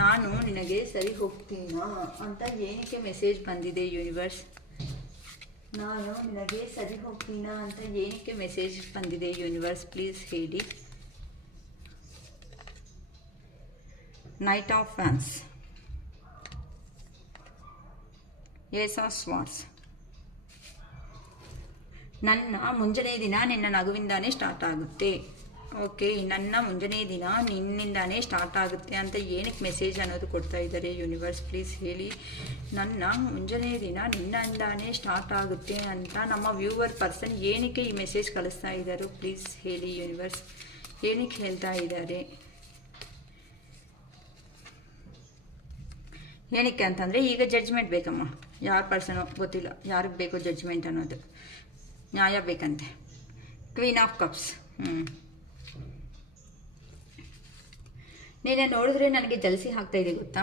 ನಾನು ನಿನಗೆ ಸರಿ ಹೋಗ್ತೀನಾ ಅಂತ ಏನಕ್ಕೆ ಮೆಸೇಜ್ ಬಂದಿದೆ ಯೂನಿವರ್ಸ್? ನಾನು ನಿನಗೆ ಸರಿ ಹೋಗ್ತೀನಾ ಅಂತ ಏನಕ್ಕೆ ಮೆಸೇಜ್ ಬಂದಿದೆ ಯೂನಿವರ್ಸ್? ಪ್ಲೀಸ್ ಹೇಳಿ. Knight of Wands, Ace of Swords. ನನ್ನ ಮುಂಜಾನೆ ದಿನ ನಿನ್ನ ನಗುವಿಂದಾನೇ ಸ್ಟಾರ್ಟ್ ಆಗುತ್ತೆ. ಓಕೆ, ನನ್ನ ಮುಂಜಾನೆ ದಿನ ನಿನ್ನಿಂದಾನೇ ಸ್ಟಾರ್ಟ್ ಆಗುತ್ತೆ ಅಂತ ಏನಕ್ಕೆ ಮೆಸೇಜ್ ಅನ್ನೋದು ಕೊಡ್ತಾ ಇದ್ದಾರೆ ಯೂನಿವರ್ಸ್? ಪ್ಲೀಸ್ ಹೇಳಿ. ನನ್ನ ಮುಂಜಾನೆ ದಿನ ನಿನ್ನಿಂದಾನೇ ಸ್ಟಾರ್ಟ್ ಆಗುತ್ತೆ ಅಂತ ನಮ್ಮ ವ್ಯೂವರ್ ಪರ್ಸನ್ ಏನಕ್ಕೆ ಈ ಮೆಸೇಜ್ ಕಳಿಸ್ತಾ ಇದ್ದಾರೋ? ಪ್ಲೀಸ್ ಹೇಳಿ ಯೂನಿವರ್ಸ್. ಏನಕ್ಕೆ ಹೇಳ್ತಾ ಇದ್ದಾರೆ? ಏನಕ್ಕೆ ಅಂತಂದರೆ ಈಗ ಜಡ್ಜ್ಮೆಂಟ್ ಬೇಕಮ್ಮ. ಯಾರ ಪರ್ಸನೋ ಗೊತ್ತಿಲ್ಲ, ಯಾರಿಗೆ ಬೇಕೋ ಜಡ್ಜ್ಮೆಂಟ್ ಅನ್ನೋದು, ನ್ಯಾಯ ಬೇಕಂತೆ. Queen of cups. ನೀನು ನೋಡಿದ್ರೆ ನನಗೆ ಜಲಸಿ ಆಗ್ತಾ ಇದೆ ಗೊತ್ತಾ?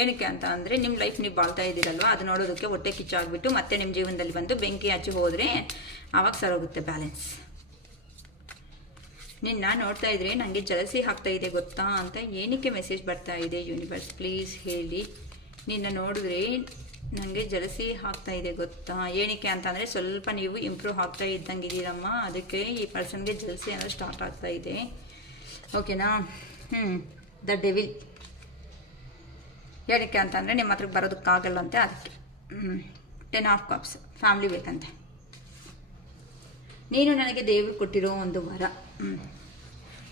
ಏನಕ್ಕೆ ಅಂತ ಅಂದರೆ ನಿಮ್ಮ ಲೈಫ್ ನೀವು ಬಾಳ್ತಾ ಇದ್ದೀರಲ್ವ, ಅದು ನೋಡೋದಕ್ಕೆ ಹೊಟ್ಟೆ ಕಿಚ್ಚಾಗ್ಬಿಟ್ಟು ಮತ್ತೆ ನಿಮ್ಮ ಜೀವನದಲ್ಲಿ ಬಂದು ಬೆಂಕಿ ಹಚ್ಚಿ ಹೋದರೆ ಆವಾಗ ಸರೋಗುತ್ತೆ ಬ್ಯಾಲೆನ್ಸ್. ನಿನ್ನ ನೋಡ್ತಾ ಇದ್ರೆ ನನಗೆ ಜಲಸಿ ಆಗ್ತಾ ಇದೆ ಗೊತ್ತಾ ಅಂತ ಏನಕ್ಕೆ ಮೆಸೇಜ್ ಬರ್ತಾ ಇದೆ ಯೂನಿವರ್ಸ್? ಪ್ಲೀಸ್ ಹೇಳಿ. ನಿನ್ನ ನೋಡಿದ್ರೆ ನನಗೆ ಜಲಸಿ ಆಗ್ತಾ ಇದೆ ಗೊತ್ತಾ? ಏನಕ್ಕೆ ಅಂತಂದರೆ ಸ್ವಲ್ಪ ನೀವು ಇಂಪ್ರೂವ್ ಆಗ್ತಾ ಇದ್ದಂಗಿದ್ದೀರಮ್ಮ, ಅದಕ್ಕೆ ಈ ಪರ್ಸನ್ಗೆ ಜಲಸಿ ಅನ್ನೋದು ಸ್ಟಾರ್ಟ್ ಆಗ್ತಾ ಇದೆ. ಓಕೆನಾ? The devil. ಏನಕ್ಕೆ ಅಂತಂದರೆ ನಿಮ್ಮ ಹತ್ರಕ್ಕೆ ಬರೋದಕ್ಕಾಗಲ್ಲ ಅಂತೆ, ಅದಕ್ಕೆ. 10 ಆಫ್ ಕಪ್ಸ್. ಫ್ಯಾಮ್ಲಿ ಬೇಕಂತೆ. ನೀನು ನನಗೆ ದೇವರು ಕೊಟ್ಟಿರೋ ಒಂದು ವರ.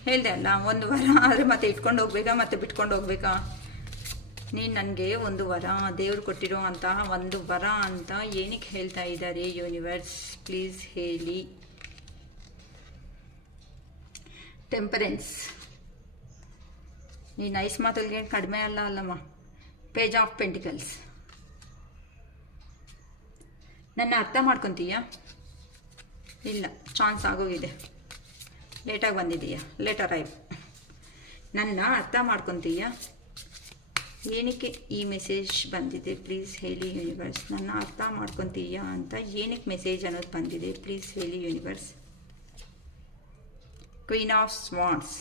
ಹೇಳಿದೆ ಅಲ್ಲ, ಒಂದು ವರ ಆದರೆ ಮತ್ತೆ ಇಟ್ಕೊಂಡು ಹೋಗ್ಬೇಕಾ ಮತ್ತೆ ಬಿಟ್ಕೊಂಡು ಹೋಗ್ಬೇಕಾ? ನೀನು ನನಗೆ ಒಂದು ವರ, ದೇವ್ರು ಕೊಟ್ಟಿರೋ ಅಂತಹ ಒಂದು ವರ ಅಂತ ಏನಕ್ಕೆ ಹೇಳ್ತಾ ಇದ್ದಾರೆ ಯೂನಿವರ್ಸ್? ಪ್ಲೀಸ್ ಹೇಳಿ. ಟೆಂಪರೆನ್ಸ್. ನೀನು ನೈಸ್ ಮಾತುಗಳಿಗೆ ಕಡಿಮೆ ಅಲ್ಲಮ್ಮ. Page of pentacles. ನನ್ನ ಅರ್ಥ ಮಾಡ್ಕೊತೀಯಾ? ಇಲ್ಲ, ಚಾನ್ಸ್ ಆಗೋಗಿದೆ. ಲೇಟಾಗಿ ಬಂದಿದೆಯಾ? Late arrive. ನನ್ನ ಅರ್ಥ ಮಾಡ್ಕೊತೀಯಾ? ಏನಕ್ಕೆ ಈ ಮೆಸೇಜ್ ಬಂದಿದೆ? ಪ್ಲೀಸ್ ಹೇಳಿ ಯೂನಿವರ್ಸ್. ನನ್ನ ಅರ್ಥ ಮಾಡ್ಕೊತೀಯಾ ಅಂತ ಏನಕ್ಕೆ ಮೆಸೇಜ್ ಅನ್ನೋದು ಬಂದಿದೆ? ಪ್ಲೀಸ್ ಹೇಳಿ universe. Queen of swords,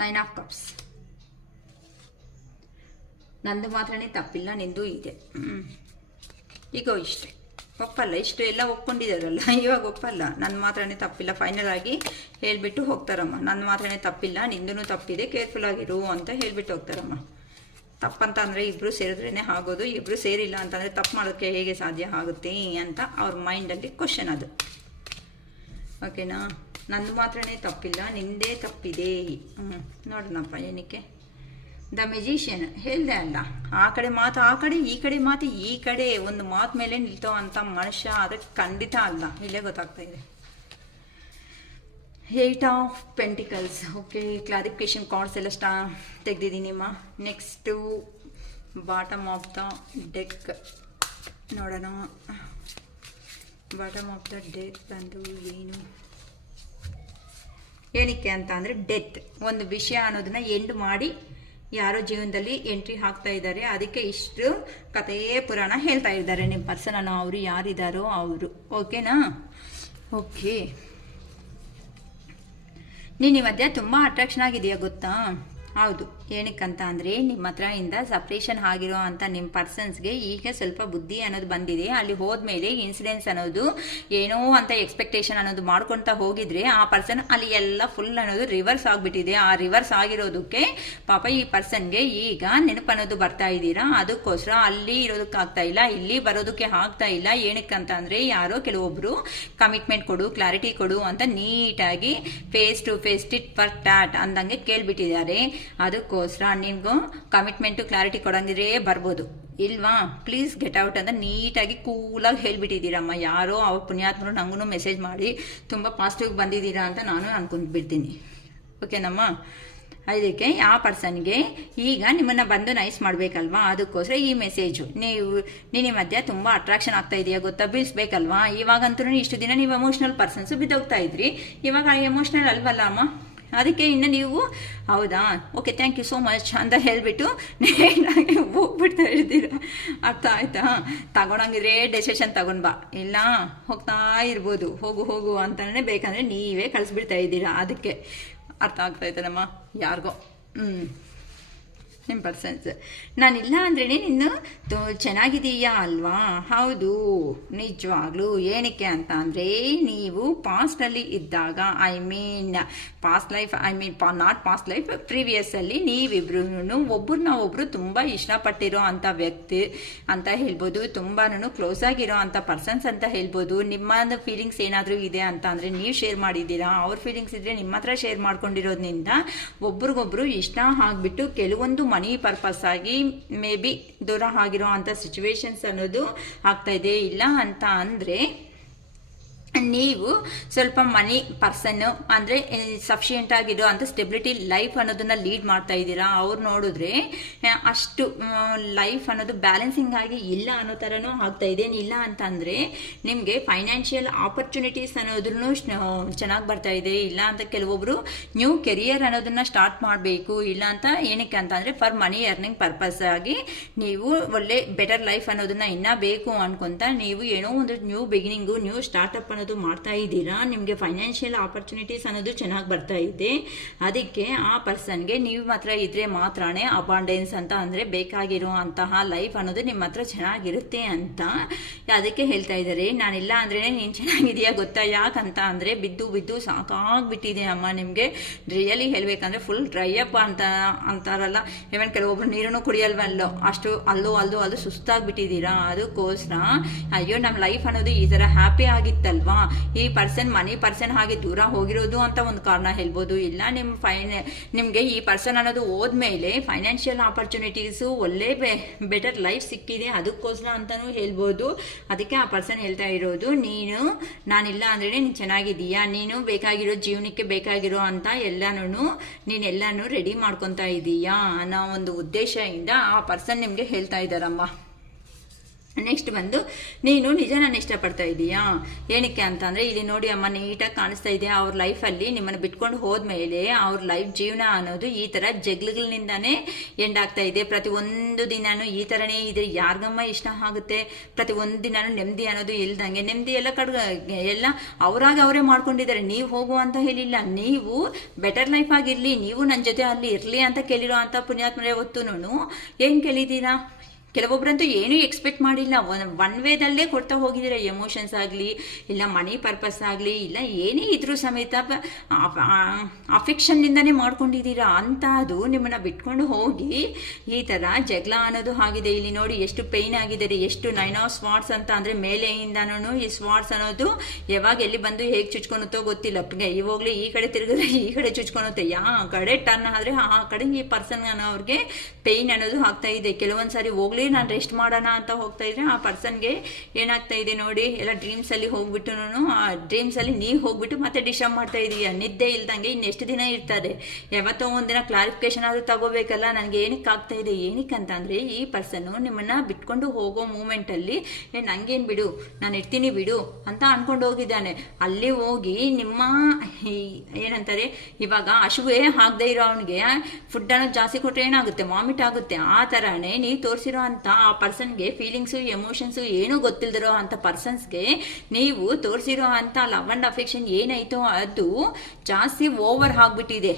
9 of cups. ನಂದು ಮಾತ್ರನೇ ತಪ್ಪಿಲ್ಲ, ನಿಂದು ಇದೆ. ಈಗ ಇಷ್ಟೇ ಒಪ್ಪಲ್ಲ. ಇಷ್ಟು ಎಲ್ಲ ಒಪ್ಕೊಂಡಿದ್ದಾರಲ್ಲ, ಇವಾಗ ಒಪ್ಪಲ್ಲ. ನನ್ನ ಮಾತ್ರನೇ ತಪ್ಪಿಲ್ಲ, ಫೈನಲ್ ಆಗಿ ಹೇಳಿಬಿಟ್ಟು ಹೋಗ್ತಾರಮ್ಮ. ನನ್ನ ಮಾತ್ರನೇ ತಪ್ಪಿಲ್ಲ, ನಿಂದೂ ತಪ್ಪಿದೆ, ಕೇರ್ಫುಲ್ ಆಗಿರು ಅಂತ ಹೇಳಿಬಿಟ್ಟು ಹೋಗ್ತಾರಮ್ಮ. ತಪ್ಪಂತ ಅಂದರೆ ಇಬ್ಬರು ಸೇರಿದ್ರೇ ಆಗೋದು, ಇಬ್ಬರು ಸೇರಿಲ್ಲ ಅಂತಂದರೆ ತಪ್ಪು ಮಾಡೋಕ್ಕೆ ಹೇಗೆ ಸಾಧ್ಯ ಆಗುತ್ತೆ ಅಂತ ಅವ್ರ ಮೈಂಡಲ್ಲಿ ಕ್ವಶನ್ ಅದು. ಓಕೆನಾ? ನಂದು ಮಾತ್ರನೇ ತಪ್ಪಿಲ್ಲ, ನಿಂದೇ ತಪ್ಪಿದೆ. ನೋಡೋಣಪ್ಪ ಏನಕ್ಕೆ. The magician. ಹೇಳಿದೆ ಅಲ್ಲ, ಆ ಕಡೆ ಮಾತು ಆ ಕಡೆ, ಈ ಕಡೆ ಮಾತು ಈ ಕಡೆ, ಒಂದು ಮಾತು ಮೇಲೆ ನಿಲ್ತೋ ಅಂತ ಮನುಷ್ಯ ಅದಕ್ಕೆ ಖಂಡಿತ ಅಲ್ಲ. ಇಲ್ಲೇ ಗೊತ್ತಾಗ್ತಾ ಇದೆ. 8 of pentacles. Okay, clarification cards ಎಲ್ಲ ತೆಗೆದಿದ್ದೀನಿಮ್ಮ. Next bottom of the deck ನೋಡೋಣ. ಬಾಟಮ್ ಆಫ್ ದ ಡೆಕ್ ಬಂದು ಏನು ಏನಕ್ಕೆ ಅಂತ ಅಂದರೆ ಡೆತ್. ಒಂದು ವಿಷಯ ಅನ್ನೋದನ್ನ ಎಂಡ್ ಮಾಡಿ ಯಾರೋ ಜೀವನದಲ್ಲಿ ಎಂಟ್ರಿ ಹಾಕ್ತಾ ಇದ್ದಾರೆ, ಅದಕ್ಕೆ ಇಷ್ಟು ಕಥೆಯೇ ಪುರಾಣ ಹೇಳ್ತಾ ಇದ್ದಾರೆ ನಿಮ್ಮ ಪರ್ಸನನ್ನು. ಅವರು ಯಾರಿದ್ದಾರೋ ಅವರು. ಓಕೆನಾ? ಓಕೆ. ನೀನು ಈ ಮಧ್ಯೆ ತುಂಬ ಅಟ್ರಾಕ್ಷನ್ ಆಗಿದೆಯಾ ಗೊತ್ತಾ? ಹೌದು, ಏನಕ್ಕಂತ ಅಂದರೆ ನಿಮ್ಮ ಹತ್ರ ಇಂದ ಸಪ್ರೇಷನ್ ಆಗಿರೋ ಅಂಥ ನಿಮ್ಮ ಪರ್ಸನ್ಸ್ಗೆ ಈಗ ಸ್ವಲ್ಪ ಬುದ್ಧಿ ಅನ್ನೋದು ಬಂದಿದೆ. ಅಲ್ಲಿ ಹೋದ್ಮೇಲೆ ಇನ್ಸಿಡೆನ್ಸ್ ಅನ್ನೋದು ಏನೋ ಅಂತ ಎಕ್ಸ್ಪೆಕ್ಟೇಷನ್ ಅನ್ನೋದು ಮಾಡ್ಕೊತಾ ಹೋಗಿದ್ರೆ ಆ ಪರ್ಸನ್ ಅಲ್ಲಿ ಎಲ್ಲ ಫುಲ್ ಅನ್ನೋದು ರಿವರ್ಸ್ ಆಗಿಬಿಟ್ಟಿದೆ. ಆ ರಿವರ್ಸ್ ಆಗಿರೋದಕ್ಕೆ ಪಾಪ ಈ ಪರ್ಸನ್ಗೆ ಈಗ ನೆನಪು ಅನ್ನೋದು ಬರ್ತಾ ಇದ್ದೀರಾ. ಅದಕ್ಕೋಸ್ಕರ ಅಲ್ಲಿ ಇರೋದಕ್ಕಾಗ್ತಾ ಇಲ್ಲ, ಇಲ್ಲಿ ಬರೋದಕ್ಕೆ ಆಗ್ತಾ ಇಲ್ಲ. ಏನಕ್ಕಂತ ಅಂದರೆ ಯಾರೋ ಕೆಲವೊಬ್ಬರು ಕಮಿಟ್ಮೆಂಟ್ ಕೊಡು, ಕ್ಲಾರಿಟಿ ಕೊಡು ಅಂತ ನೀಟಾಗಿ face to face tit for tat ಅಂದಂಗೆ ಕೇಳ್ಬಿಟ್ಟಿದ್ದಾರೆ. ಅದಕ್ಕೋಸ್ಕರ ನಿಮ್ಗೂ ಕಮಿಟ್ಮೆಂಟು ಕ್ಲಾರಿಟಿ ಕೊಡಂಗಿದ್ರೆ ಬರ್ಬೋದು, ಇಲ್ವಾ ಪ್ಲೀಸ್ ಗೆಟ್ ಔಟ್ ಅಂತ ನೀಟಾಗಿ ಕೂಲಾಗಿ ಹೇಳ್ಬಿಟ್ಟಿದ್ದೀರಮ್ಮ. ಯಾರೋ ಅವ್ರ ಪುಣ್ಯಾತ್ಮರು ನನಗೂ ಮೆಸೇಜ್ ಮಾಡಿ ತುಂಬ ಪಾಸಿಟಿವ್ ಬಂದಿದ್ದೀರಾ ಅಂತ ನಾನು ಅನ್ಕೊಂಡ್ಬಿಡ್ತೀನಿ. ಓಕೆನಮ್ಮ. ಅದಕ್ಕೆ ಆ ಪರ್ಸನ್ಗೆ ಈಗ ನಿಮ್ಮನ್ನು ಬಂದು ನೈಸ್ ಮಾಡಬೇಕಲ್ವಾ, ಅದಕ್ಕೋಸ್ಕರ ಈ ಮೆಸೇಜು. ನಿನ್ನ ಮಧ್ಯೆ ತುಂಬ ಅಟ್ರಾಕ್ಷನ್ ಆಗ್ತಾ ಇದೆಯಾ ಗೊತ್ತಾ, ಬೀಳಿಸ್ಬೇಕಲ್ವಾ. ಇವಾಗಂತೂ ಇಷ್ಟು ದಿನ ನೀವು ಎಮೋಷ್ನಲ್ ಪರ್ಸನ್ಸು ಬಿದ್ದೋಗ್ತಾ ಇದ್ರಿ, ಇವಾಗ ಎಮೋಷ್ನಲ್ ಅಲ್ವಲ್ಲ ಅಮ್ಮ. ಅದಕ್ಕೆ ಇನ್ನು ನೀವು ಹೌದಾ okay thank you so much ಅಂತ ಹೇಳಿಬಿಟ್ಟು ನೇರಾಗಿ ಹೋಗ್ಬಿಡ್ತಾ ಇರ್ತೀರ. ಅರ್ಥ ಆಯ್ತಾ? ತಗೊಳಂಗಿದ್ರೆ ಡೆಸಿಷನ್ ತಗೊಂಡ್ ಬಾ, ಇಲ್ಲ ಹೋಗ್ತಾ ಇರ್ಬೋದು, ಹೋಗು ಹೋಗು ಅಂತಲೇ ಬೇಕಂದರೆ ನೀವೇ ಕಳಿಸ್ಬಿಡ್ತಾ ಇದ್ದೀರಾ. ಅದಕ್ಕೆ ಅರ್ಥ ಆಗ್ತಾಯಿದೆ ನಮ್ಮ ಯಾರಿಗೋ ನಿಮ್ಮ ಪರ್ಸನ್ಸ್. ನಾನಿಲ್ಲ ಅಂದ್ರೇ ನೀನು ಚೆನ್ನಾಗಿದೀಯಾ ಅಲ್ವಾ? ಹೌದು ನಿಜವಾಗ್ಲೂ. ಏನಕ್ಕೆ ಅಂತ ಅಂದರೆ ನೀವು ಪಾಸ್ಟಲ್ಲಿ ಇದ್ದಾಗ, I mean past life, not past life, ಪ್ರೀವಿಯಸ್ಸಲ್ಲಿ ನೀವಿಬ್ರು ಒಬ್ಬರನ್ನ ತುಂಬ ಇಷ್ಟಪಟ್ಟಿರೋ ಅಂಥ ವ್ಯಕ್ತಿ ಅಂತ ಹೇಳ್ಬೋದು, ತುಂಬಾ ಕ್ಲೋಸ್ ಆಗಿರೋ ಅಂಥ ಪರ್ಸನ್ಸ್ ಅಂತ ಹೇಳ್ಬೋದು. ನಿಮ್ಮ ಫೀಲಿಂಗ್ಸ್ ಏನಾದರೂ ಇದೆ ಅಂತ ಅಂದರೆ ನೀವು ಶೇರ್ ಮಾಡಿದ್ದೀರಾ, ಅವ್ರ ಫೀಲಿಂಗ್ಸ್ ಇದ್ದರೆ ನಿಮ್ಮ ಹತ್ರ ಶೇರ್ ಮಾಡ್ಕೊಂಡಿರೋದ್ರಿಂದ ಒಬ್ರಿಗೊಬ್ರು ಇಷ್ಟ ಆಗಿಬಿಟ್ಟು ಕೆಲವೊಂದು ಮನಿ ಪರ್ಪಸ್ ಆಗಿ ಮೇ ಬಿ ದೂರ ಆಗಿರೋ ಅಂಥ ಸಿಚುವೇಶನ್ಸ್ ಅನ್ನೋದು ಆಗ್ತಾ ಇದೆ. ಇಲ್ಲ ಅಂತ ಅಂದರೆ ನೀವು ಸ್ವಲ್ಪ ಮನಿ ಪರ್ಸನ್ನು ಅಂದರೆ ಸಫಿಷಿಯೆಂಟ್ ಆಗಿರೋ ಅಂಥ ಸ್ಟೆಬಿಲಿಟಿ ಲೈಫ್ ಅನ್ನೋದನ್ನು ಲೀಡ್ ಮಾಡ್ತಾ ಇದ್ದೀರಾ. ಅವ್ರು ನೋಡಿದ್ರೆ ಅಷ್ಟು ಲೈಫ್ ಅನ್ನೋದು ಬ್ಯಾಲೆನ್ಸಿಂಗ್ ಆಗಿ ಇಲ್ಲ ಅನ್ನೋ ಥರನೂ ಆಗ್ತಾ ಇದೆ. ಇಲ್ಲ ಅಂತ ಅಂದರೆ ನಿಮಗೆ ಫೈನಾನ್ಷಿಯಲ್ ಆಪರ್ಚುನಿಟೀಸ್ ಅನ್ನೋದನ್ನು ಚೆನ್ನಾಗಿ ಬರ್ತಾ ಇದೆ. ಇಲ್ಲ ಅಂತ ಕೆಲವೊಬ್ಬರು ನ್ಯೂ ಕೆರಿಯರ್ ಅನ್ನೋದನ್ನು ಸ್ಟಾರ್ಟ್ ಮಾಡಬೇಕು. ಇಲ್ಲ ಅಂತ ಏನಕ್ಕೆ ಅಂತ ಅಂದರೆ ಫಾರ್ ಮನಿ ಅರ್ನಿಂಗ್ ಪರ್ಪಸ್ ಆಗಿ ನೀವು ಒಳ್ಳೆ ಬೆಟರ್ ಲೈಫ್ ಅನ್ನೋದನ್ನು ಇನ್ನೂ ಬೇಕು ಅನ್ಕೊಂತ ನೀವು ಏನೋ ಒಂದು ನ್ಯೂ ಬಿಗಿನಿಂಗು, ನ್ಯೂ ಸ್ಟಾರ್ಟಪ್ ಅನ್ನೋದು ಮಾಡ್ತಾ ಇದ್ದೀರಾ. ನಿಮಗೆ ಫೈನಾನ್ಷಿಯಲ್ ಆಪರ್ಚುನಿಟೀಸ್ ಅನ್ನೋದು ಚೆನ್ನಾಗಿ ಬರ್ತಾ ಇದೆ. ಅದಕ್ಕೆ ಆ ಪರ್ಸನ್ಗೆ ನೀವು ಮಾತ್ರ ಇದ್ರೆ ಮಾತ್ರನೇ ಅಬಾಂಡೆನ್ಸ್ ಅಂತ ಅಂದರೆ ಬೇಕಾಗಿರೋ ಅಂತಹ ಲೈಫ್ ಅನ್ನೋದು ನಿಮ್ಮ ಹತ್ರ ಚೆನ್ನಾಗಿರುತ್ತೆ ಅಂತ ಅದಕ್ಕೆ ಹೇಳ್ತಾ ಇದ್ದಾರೆ. ನಾನಿಲ್ಲ ಅಂದ್ರೆ ನೀನು ಚೆನ್ನಾಗಿದೆಯಾ ಗೊತ್ತಾ, ಯಾಕಂತ ಅಂದರೆ ಬಿದ್ದು ಬಿದ್ದು ಸಾಕಾಗ್ಬಿಟ್ಟಿದೆ ಅಮ್ಮ. ನಿಮಗೆ ರಿಯಲಿ ಹೇಳ್ಬೇಕಂದ್ರೆ ಫುಲ್ ಡ್ರೈ ಅಪ್ ಅಂತಾರಲ್ಲ, ಇವನ್ ಕೆಲವೊಬ್ರು ನೀರನ್ನು ಕುಡಿಯಲ್ವಲ್ಲೋ ಅಷ್ಟು ಅಲ್ಲೂ ಸುಸ್ತಾಗ್ಬಿಟ್ಟಿದ್ದೀರಾ. ಅದಕ್ಕೋಸ್ಕರ ಅಯ್ಯೋ ನಮ್ಮ ಲೈಫ್ ಅನ್ನೋದು ಈ ಥರ ಹ್ಯಾಪಿ ಆಗಿತ್ತಲ್ವಾ, ಈ ಪರ್ಸನ್ ಮನಿ ಪರ್ಸನ್ ಹಾಗೆ ದೂರ ಹೋಗಿರೋದು ಅಂತ ಒಂದು ಕಾರಣ ಹೇಳ್ಬೋದು. ಇಲ್ಲ ನಿಮಗೆ ಈ ಪರ್ಸನ್ ಅನ್ನೋದು ಹೋದ್ಮೇಲೆ ಫೈನಾನ್ಷಿಯಲ್ ಆಪರ್ಚುನಿಟೀಸು ಒಳ್ಳೆ ಬೆಟರ್ ಲೈಫ್ ಸಿಕ್ಕಿದೆ, ಅದಕ್ಕೋಸ್ಕರ ಅಂತಲೂ ಹೇಳ್ಬೋದು. ಅದಕ್ಕೆ ಆ ಪರ್ಸನ್ ಹೇಳ್ತಾ ಇರೋದು ನಾನಿಲ್ಲ ಅಂದ್ರೆ ನೀನು ಚೆನ್ನಾಗಿದೀಯಾ, ನೀನು ಬೇಕಾಗಿರೋ ಜೀವನಕ್ಕೆ ಬೇಕಾಗಿರೋ ಅಂತ ನೀನೆಲ್ಲಾನು ರೆಡಿ ಮಾಡ್ಕೊತಾ ಇದೀಯಾ ಅನ್ನೋ ಒಂದು ಉದ್ದೇಶದಿಂದ ಆ ಪರ್ಸನ್ ನಿಮಗೆ ಹೇಳ್ತಾ ಇದ್ದಾರಮ್ಮ. ನೆಕ್ಸ್ಟ್ ಬಂದು ನೀನು ನಿಜನ ಇಷ್ಟಪಡ್ತಾ ಇದೀಯಾ, ಏನಕ್ಕೆ ಅಂತಂದರೆ ಇಲ್ಲಿ ನೋಡಿ ಅಮ್ಮ ನೀಟಾಗಿ ಕಾಣಿಸ್ತಾ ಇದೆ. ಅವ್ರ ಲೈಫಲ್ಲಿ ನಿಮ್ಮನ್ನು ಬಿಟ್ಕೊಂಡು ಹೋದ್ಮೇಲೆ ಅವ್ರ ಲೈಫ್ ಜೀವನ ಅನ್ನೋದು ಈ ಥರ ಜಗ್ಲುಗಳಿಂದಾನೇ ಎಂಡ್ ಆಗ್ತಾ ಇದೆ. ಪ್ರತಿ ಒಂದು ದಿನಾನು ಈ ಥರನೇ ಇದ್ರೆ ಯಾರಿಗಮ್ಮ ಇಷ್ಟ ಆಗುತ್ತೆ? ಪ್ರತಿ ಒಂದು ದಿನಾನು ನೆಮ್ಮದಿ ಅನ್ನೋದು ಇಲ್ದಂಗೆ, ನೆಮ್ಮದಿ ಎಲ್ಲ ಅವರೇ ಮಾಡ್ಕೊಂಡಿದ್ದಾರೆ. ನೀವು ಹೋಗು ಅಂತ ಹೇಳಿಲ್ಲ, ನೀವು ಬೆಟರ್ ಲೈಫ್ ಆಗಿರಲಿ, ನೀವು ನನ್ನ ಜೊತೆ ಅಲ್ಲಿ ಇರಲಿ ಅಂತ ಕೇಳಿರೋ ಅಂಥ ಪುಣ್ಯಾತ್ಮರೇ ಹೊತ್ತುನು ಏನು ಕೇಳಿದ್ದೀರಾ? ಕೆಲವೊಬ್ಬರಂತೂ ಏನೂ ಎಕ್ಸ್ಪೆಕ್ಟ್ ಮಾಡಿಲ್ಲ, ಒನ್ ವೇದಲ್ಲೇ ಕೊಡ್ತಾ ಹೋಗಿದ್ದೀರ. ಎಮೋಷನ್ಸ್ ಆಗಲಿ, ಇಲ್ಲ ಮನಿ ಪರ್ಪಸ್ ಆಗಲಿ, ಇಲ್ಲ ಏನೇ ಇದ್ರೂ ಸಮೇತ ಅಫೆಕ್ಷನ್ನಿಂದನೇ ಮಾಡ್ಕೊಂಡಿದ್ದೀರಾ ಅಂತ ಅದು ನಿಮ್ಮನ್ನು ಬಿಟ್ಕೊಂಡು ಹೋಗಿ ಈ ಥರ ಜಗಳ ಅನ್ನೋದು ಆಗಿದೆ. ಇಲ್ಲಿ ನೋಡಿ ಎಷ್ಟು ಪೇಯ್ನ್ ಆಗಿದೆ, ಎಷ್ಟು 9 ಆಫ್ ಸ್ವಾರ್ಡ್ಸ್ ಅಂತ ಅಂದರೆ ಮೇಲೆಯಿಂದನೂ ಈ ಸ್ವಾರ್ಡ್ಸ್ ಅನ್ನೋದು ಯಾವಾಗ ಎಲ್ಲಿ ಬಂದು ಹೇಗೆ ಚುಚ್ಕೊಳುತ್ತೋ ಗೊತ್ತಿಲ್ಲ. ಇವಾಗಲೇ ಈ ಕಡೆ ತಿರುಗಿದ್ರೆ ಈ ಕಡೆ ಚುಚ್ಕೊಳುತ್ತೆ, ಯಾವ ಕಡೆ ಟರ್ನ್ ಆದರೆ ಆ ಕಡೆ ಈ ಪರ್ಸನ್ ಅನ್ನೋರಿಗೆ ಪೇಯ್ನ್ ಅನ್ನೋದು ಆಗ್ತಾ ಇದೆ. ಕೆಲವೊಂದು ಸಾರಿ ಹೋಗ್ಲಿ ನಾನು ರೆಸ್ಟ್ ಮಾಡೋಣ ಅಂತ ಹೋಗ್ತಾ ಇದ್ರೆ ಆ ಪರ್ಸನ್ಗೆ ಏನಾಗ್ತಾ ಇದೆ ನೋಡಿ, ಎಲ್ಲ ಡ್ರೀಮ್ಸಲ್ಲಿ ಹೋಗ್ಬಿಟ್ಟು ಆ ಡ್ರೀಮ್ಸಲ್ಲಿ ನೀವು ಹೋಗ್ಬಿಟ್ಟು ಮತ್ತೆ ಡಿಸ್ಟರ್ಬ್ ಮಾಡ್ತಾ ಇದೀಯ. ನಿದ್ದೆ ಇಲ್ದಂಗೆ ಇನ್ನೆಷ್ಟು ದಿನ ಇರ್ತಾರೆ? ಯಾವತ್ತೋ ಒಂದಿನ ಕ್ಲಾರಿಫಿಕೇಶನ್ ಆದರೂ ತಗೋಬೇಕಲ್ಲ, ನನಗೆ ಏನಕ್ಕೆ ಆಗ್ತಾ ಇದೆ, ಏನಕ್ಕೆ ಅಂತ ಅಂದರೆ ಈ ಪರ್ಸನ್ನು ನಿಮ್ಮನ್ನು ಬಿಟ್ಕೊಂಡು ಹೋಗೋ ಮೂಮೆಂಟಲ್ಲಿ ನನಗೇನು ಬಿಡು, ನಾನು ಇರ್ತೀನಿ ಬಿಡು ಅಂತ ಅನ್ಕೊಂಡು ಹೋಗಿದ್ದಾನೆ. ಅಲ್ಲಿ ಹೋಗಿ ನಿಮ್ಮ ಏನಂತಾರೆ ಇವಾಗ ಹಸುವೆ ಆಗದೆ ಇರೋ ಅವನಿಗೆ ಫುಡ್ ಅನ್ನೋದು ಜಾಸ್ತಿ ಕೊಟ್ಟರೆ ಏನಾಗುತ್ತೆ, ವಾಮಿಟ್ ಆಗುತ್ತೆ. ಆ ಥರನೇ ನೀವು ತೋರಿಸಿರೋ ಅಂತ ಆ ಪರ್ಸನ್ಗೆ ಫೀಲಿಂಗ್ಸು ಎಮೋಷನ್ಸು ಏನೂ ಗೊತ್ತಿಲ್ದಿರೋ ಅಂಥ ಪರ್ಸನ್ಸ್ಗೆ ನೀವು ತೋರಿಸಿರೋ ಅಂಥ ಲವ್ ಆ್ಯಂಡ್ ಅಫೆಕ್ಷನ್ ಏನಾಯಿತೋ ಅದು ಜಾಸ್ತಿ ಓವರ್ ಆಗಿಬಿಟ್ಟಿದೆ.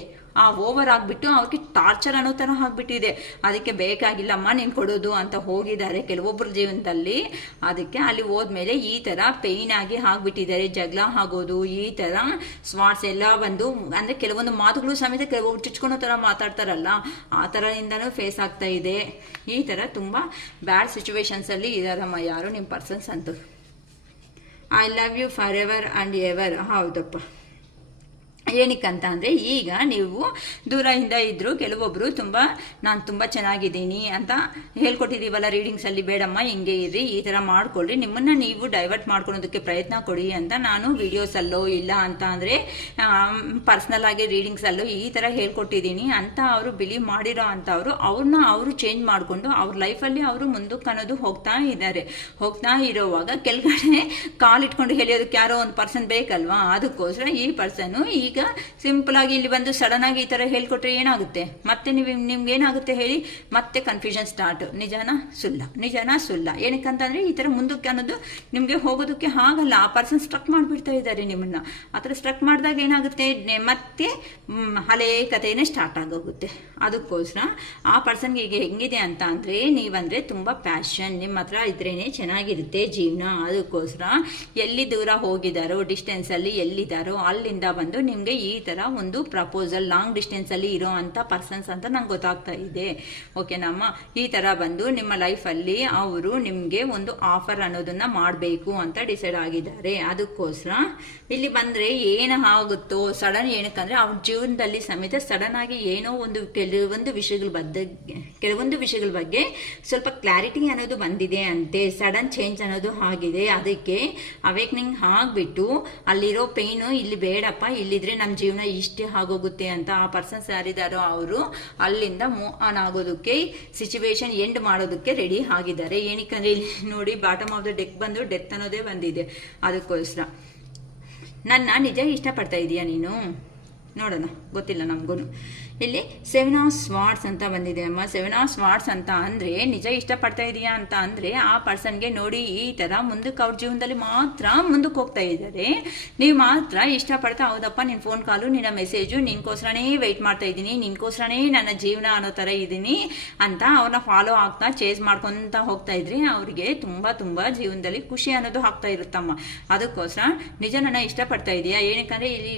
ಓವರ್ ಆಗಿಬಿಟ್ಟು ಅವ್ರಿಗೆ ಟಾರ್ಚರ್ ಅನ್ನೋ ಥರ ಆಗಿಬಿಟ್ಟಿದೆ. ಅದಕ್ಕೆ ಬೇಕಾಗಿಲ್ಲಮ್ಮ ನೀನು ಕೊಡೋದು ಅಂತ ಹೋಗಿದ್ದಾರೆ ಕೆಲವೊಬ್ಬರ ಜೀವನದಲ್ಲಿ. ಅದಕ್ಕೆ ಅಲ್ಲಿ ಹೋದ್ಮೇಲೆ ಈ ಥರ ಪೇಯ್ನ್ ಆಗಿ ಆಗಿಬಿಟ್ಟಿದ್ದಾರೆ, ಜಗಳ ಆಗೋದು, ಈ ಥರ ಸ್ವಾಟ್ಸ್ ಎಲ್ಲ ಬಂದು, ಅಂದರೆ ಕೆಲವೊಂದು ಮಾತುಗಳು ಸಮೇತ ಕೆಲವೊಬ್ರು ಚುಚ್ಕೊಳೋ ಥರ ಮಾತಾಡ್ತಾರಲ್ಲ, ಆ ಥರದಿಂದನೂ ಫೇಸ್ ಆಗ್ತಾ ಇದೆ. ಈ ಥರ ತುಂಬ ಬ್ಯಾಡ್ ಸಿಚುವೇಶನ್ಸಲ್ಲಿ ಇದಾರಮ್ಮ ಯಾರು ನಿಮ್ಮ ಪರ್ಸನ್ಸ್ ಅಂತೂ. I love you for ever and ever. ಹೌದಪ್ಪ. ಏನಕ್ಕಂತ ಅಂದರೆ ಈಗ ನೀವು ದೂರದಿಂದ ಇದ್ದರೂ ಕೆಲವೊಬ್ಬರು ನಾನು ತುಂಬ ಚೆನ್ನಾಗಿದ್ದೀನಿ ಅಂತ ಹೇಳ್ಕೊಟ್ಟಿದ್ದೀವಲ್ಲ ರೀಡಿಂಗ್ಸಲ್ಲಿ, ಬೇಡಮ್ಮ ಹಿಂಗೆ ಇರ್ರಿ, ಈ ಥರ ಮಾಡ್ಕೊಳ್ರಿ, ನಿಮ್ಮನ್ನು ನೀವು ಡೈವರ್ಟ್ ಮಾಡ್ಕೊಳೋದಕ್ಕೆ ಪ್ರಯತ್ನ ಕೊಡಿ ಅಂತ ನಾನು ವೀಡಿಯೋಸಲ್ಲೋ ಇಲ್ಲ ಅಂತ ಅಂದರೆ ಪರ್ಸ್ನಲ್ ಆಗಿ ರೀಡಿಂಗ್ಸಲ್ಲೋ ಈ ಥರ ಹೇಳ್ಕೊಟ್ಟಿದ್ದೀನಿ ಅಂತ ಅವರು ಬಿಲೀವ್ ಮಾಡಿರೋ ಅಂಥವ್ರು ಅವ್ರನ್ನ ಅವರು ಚೇಂಜ್ ಮಾಡಿಕೊಂಡು ಅವ್ರ ಲೈಫಲ್ಲಿ ಅವರು ಮುಂದಕ್ಕೆ ಅನ್ನೋದು ಹೋಗ್ತಾ ಇದ್ದಾರೆ. ಹೋಗ್ತಾ ಇರೋವಾಗ ಕೆಳಗಡೆ ಕಾಲಿಟ್ಕೊಂಡು ಹೇಳಿಯೋದಕ್ಕೆ ಯಾರೋ ಒಂದು ಪರ್ಸನ್ ಬೇಕಲ್ವಾ, ಅದಕ್ಕೋಸ್ಕರ ಈ ಪರ್ಸನ್ನು ಈಗ ಸಿಂಪಲ್ ಆಗಿ ಇಲ್ಲಿ ಬಂದು ಸಡನ್ ಆಗಿ ಈ ತರ ಹೇಳ್ಕೊಟ್ರೆ ಏನಾಗುತ್ತೆ, ಮತ್ತೆ ನಿಮ್ಗೆ ಏನಾಗುತ್ತೆ ಹೇಳಿ, ಮತ್ತೆ ಕನ್ಫ್ಯೂಷನ್ ಸ್ಟಾರ್ಟ್. ನಿಜನಾ ಸುಳ್ಳ ಏನಕ್ಕಂತಂದ್ರೆ ಈ ತರ ಮುಂದಕ್ಕೆ ಅನ್ನೋದು ನಿಮ್ಗೆ ಹೋಗೋದಕ್ಕೆ ಆಗಲ್ಲ. ಆ ಪರ್ಸನ್ ಸ್ಟ್ರಕ್ ಮಾಡಿಬಿಡ್ತಾ ಇದ್ದಾರೆ ನಿಮ್ಮನ್ನ. ಆ ಥರ ಸ್ಟ್ರಕ್ ಮಾಡಿದಾಗ ಏನಾಗುತ್ತೆ, ಮತ್ತೆ ಹಳೆ ಕಥೆನೇ ಸ್ಟಾರ್ಟ್ ಆಗೋಗುತ್ತೆ. ಅದಕ್ಕೋಸ್ಕರ ಆ ಪರ್ಸನ್ಗೆ ಈಗ ಹೆಂಗಿದೆ ಅಂತ ಅಂದ್ರೆ, ನೀವಂದ್ರೆ ತುಂಬಾ ಪ್ಯಾಷನ್ ನಿಮ್ಮ ಹತ್ರ ಇದ್ರೇನೆ ಚೆನ್ನಾಗಿರುತ್ತೆ ಜೀವನ. ಅದಕ್ಕೋಸ್ಕರ ಎಲ್ಲಿ ದೂರ ಹೋಗಿದಾರೋ, ಡಿಸ್ಟೆನ್ಸ್ ಅಲ್ಲಿ ಎಲ್ಲಿದ್ದಾರೋ ಅಲ್ಲಿಂದ ಬಂದು ನಿಮ್ಗೆ ಈ ತರ ಒಂದು ಪ್ರಪೋಸಲ್ ಲಾಂಗ್ ಡಿಸ್ಟೆನ್ಸ್ ಅಲ್ಲಿ ಇರೋ ಅಂತ ಪರ್ಸನ್ಸ್ ಅಂತ ನಂಗೆ ಗೊತ್ತಾಗ್ತಾ ಇದೆ. ಓಕೆನಮ್ಮ, ಈ ತರ ಬಂದು ನಿಮ್ಮ ಲೈಫಲ್ಲಿ ಅವರು ನಿಮ್ಗೆ ಒಂದು ಆಫರ್ ಅನ್ನೋದನ್ನ ಮಾಡಬೇಕು ಅಂತ ಡಿಸೈಡ್ ಆಗಿದ್ದಾರೆ. ಅದಕ್ಕೋಸ್ಕರ ಇಲ್ಲಿ ಬಂದ್ರೆ ಏನು ಆಗುತ್ತೋ ಸಡನ್, ಏನಕ್ಕಂದ್ರೆ ಅವ್ರ ಜೀವನದಲ್ಲಿ ಸಮೇತ ಸಡನ್ ಆಗಿ ಏನೋ ಒಂದು ಕೆಲವೊಂದು ವಿಷಯಗಳ ಬಗ್ಗೆ ಸ್ವಲ್ಪ ಕ್ಲಾರಿಟಿ ಅನ್ನೋದು ಬಂದಿದೆ ಅಂತೆ, ಸಡನ್ ಚೇಂಜ್ ಅನ್ನೋದು ಆಗಿದೆ. ಅದಕ್ಕೆ ಅವೇಕ್ನಿಂಗ್ ಆಗ್ಬಿಟ್ಟು ಅಲ್ಲಿರೋ ಪೇನು ಇಲ್ಲಿ ಬೇಡಪ್ಪ, ಇಲ್ಲಿದ್ರೆ ನಮ್ಮ ಜೀವನ ಇಷ್ಟೇ ಆಗೋಗುತ್ತೆ ಅಂತ ಆ ಪರ್ಸನ್ಸ್ ಯಾರಿದಾರೋ ಅವರು ಅಲ್ಲಿಂದ ಮೂವ್ ಆನ್ ಆಗೋದಕ್ಕೆ, ಸಿಚುವೇಶನ್ ಎಂಡ್ ಮಾಡೋದಕ್ಕೆ ರೆಡಿ ಆಗಿದ್ದಾರೆ. ಏನಕ್ಕಂದ್ರೆ ಇಲ್ಲಿ ನೋಡಿ ಬಾಟಮ್ ಆಫ್ ದ ಡೆಕ್ ಬಂದು ಡೆತ್ ಅನ್ನೋದೇ ಬಂದಿದೆ. ಅದಕ್ಕೋಸ್ಕರ ನನ್ನ ನಿಜ ಇಷ್ಟಪಡ್ತಾ ಇದೀಯಾ ನೀನು, ನೋಡೋಣ, ಗೊತ್ತಿಲ್ಲ ನಮಗೂ. ಇಲ್ಲಿ 7 of Swords ಅಂತ ಬಂದಿದೆ ಅಮ್ಮ. 7 of Swords ಅಂತ ಅಂದರೆ ನಿಜ ಇಷ್ಟಪಡ್ತಾ ಇದೆಯಾ ಅಂತ ಅಂದರೆ ಆ ಪರ್ಸನ್ಗೆ ನೋಡಿ ಈ ಥರ ಮುಂದಕ್ಕೆ ಅವ್ರ ಜೀವನದಲ್ಲಿ ಮಾತ್ರ ಮುಂದಕ್ಕೆ ಹೋಗ್ತಾ ಇದ್ದಾರೆ. ನೀವು ಮಾತ್ರ ಇಷ್ಟಪಡ್ತಾ, ಹೌದಪ್ಪ ನಿನ್ನ ಫೋನ್ ಕಾಲು, ನಿನ್ನ ಮೆಸೇಜು, ನಿನ್ಕೋಸ್ಕರನೇ ವೆಯ್ಟ್ ಮಾಡ್ತಾ ಇದ್ದೀನಿ, ನಿನ್ಕೋಸ್ಕರನೇ ನನ್ನ ಜೀವನ ಅನ್ನೋ ಥರ ಇದ್ದೀನಿ ಅಂತ ಅವ್ರನ್ನ ಫಾಲೋ ಆಗ್ತಾ ಚೇಸ್ ಮಾಡ್ಕೊತ ಹೋಗ್ತಾ ಇದ್ರಿ. ಅವ್ರಿಗೆ ತುಂಬ ಜೀವನದಲ್ಲಿ ಖುಷಿ ಅನ್ನೋದು ಆಗ್ತಾ ಇರುತ್ತಮ್ಮ. ಅದಕ್ಕೋಸ್ಕರ ನಿಜ ನನ್ನ ಇಷ್ಟಪಡ್ತಾ ಇದೆಯಾ, ಏನಕ್ಕಂದರೆ ಇಲ್ಲಿ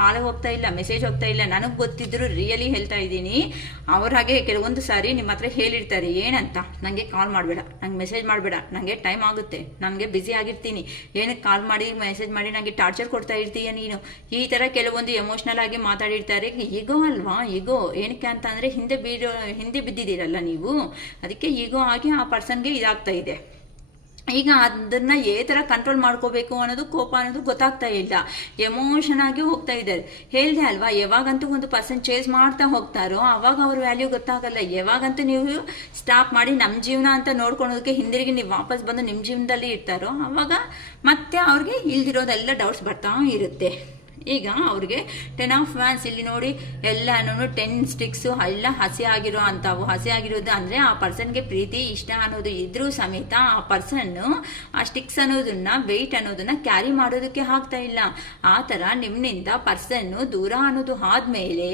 ಕಾಲ ಹೋಗ್ತಾ ಇಲ್ಲ, ಮೆಸೇಜ್ ಹೋಗ್ತಾ ಇಲ್ಲ, ನನಗೆ ಗೊತ್ತಿದ್ರು ಹೇಳ್ತಾ ಇದ್ದೀನಿ. ಅವ್ರ ಹಾಗೆ ಕೆಲವೊಂದು ಸಾರಿ ನಿಮ್ಮ ಹತ್ರ ಹೇಳಿರ್ತಾರೆ, ಏನಂತ, ನನಗೆ ಕಾಲ್ ಮಾಡಬೇಡ, ನಂಗೆ ಮೆಸೇಜ್ ಮಾಡಬೇಡ, ನನಗೆ ಟೈಮ್ ಆಗುತ್ತೆ, ನನಗೆ ಬ್ಯುಸಿ ಆಗಿರ್ತೀನಿ, ಏನಕ್ಕೆ ಕಾಲ್ ಮಾಡಿ ಮೆಸೇಜ್ ಮಾಡಿ ನನಗೆ ಟಾರ್ಚರ್ ಕೊಡ್ತಾ ಇರ್ತೀಯ ನೀನು, ಈ ಥರ ಕೆಲವೊಂದು ಎಮೋಷ್ನಲ್ ಆಗಿ ಮಾತಾಡಿರ್ತಾರೆ. ಈಗೋ ಅಲ್ವಾ, ಈಗೋ ಏನಕ್ಕೆ ಅಂತ ಅಂದರೆ ಹಿಂದೆ ಬಿದ್ದಿದ್ದೀರಲ್ಲ ನೀವು, ಅದಕ್ಕೆ ಈಗೋ ಆಗಿ ಆ ಪರ್ಸನ್ಗೆ ಇದಾಗ್ತಾ ಇದೆ. ಈಗ ಅದನ್ನ ಯಾವ ಥರ ಕಂಟ್ರೋಲ್ ಮಾಡ್ಕೋಬೇಕು ಅನ್ನೋದು, ಕೋಪ ಅನ್ನೋದು ಗೊತ್ತಾಗ್ತಾ ಇಲ್ಲ, ಎಮೋಷನ್ ಆಗಿ ಹೋಗ್ತಾ ಇದ್ದಾರೆ. ಹೇಳಿದೆ ಅಲ್ವಾ, ಯಾವಾಗಂತೂ ಒಂದು ಪರ್ಸನ್ ಚೇಸ್ ಮಾಡ್ತಾ ಹೋಗ್ತಾರೋ ಅವಾಗ ಅವ್ರ ವ್ಯಾಲ್ಯೂ ಗೊತ್ತಾಗಲ್ಲ. ಯಾವಾಗಂತೂ ನೀವು ಸ್ಟಾಪ್ ಮಾಡಿ ನಮ್ಮ ಜೀವನ ಅಂತ ನೋಡ್ಕೊಳೋದಕ್ಕೆ ಹಿಂದಿರುಗಿ ನೀವು ವಾಪಸ್ ಬಂದು ನಿಮ್ಮ ಜೀವನದಲ್ಲಿ ಇರ್ತಾರೋ ಅವಾಗ ಮತ್ತೆ ಅವ್ರಿಗೆ ಇಲ್ದಿರೋದೆಲ್ಲ ಡೌಟ್ಸ್ ಬರ್ತಾ ಇರುತ್ತೆ. ಈಗ ಅವ್ರಿಗೆ 10 of Wands ಇಲ್ಲಿ ನೋಡಿ ಎಲ್ಲಾನು 10 sticks ಎಲ್ಲ ಹಸಿ ಆಗಿರೋ ಅಂತಾವು. ಹಸಿ ಆಗಿರೋದು ಅಂದರೆ ಆ ಪರ್ಸನ್ಗೆ ಪ್ರೀತಿ ಇಷ್ಟ ಅನ್ನೋದು ಇದ್ರೂ ಸಮೇತ ಆ ಪರ್ಸನ್ನು ಆ ಸ್ಟಿಕ್ಸ್ ಅನ್ನೋದನ್ನ ವೆಯ್ಟ್ ಅನ್ನೋದನ್ನ ಕ್ಯಾರಿ ಮಾಡೋದಕ್ಕೆ ಆಗ್ತಾ ಇಲ್ಲ. ಆ ಥರ ನಿಮ್ಮಿಂದ ಪರ್ಸನ್ನು ದೂರ ಅನ್ನೋದು ಆದ್ಮೇಲೆ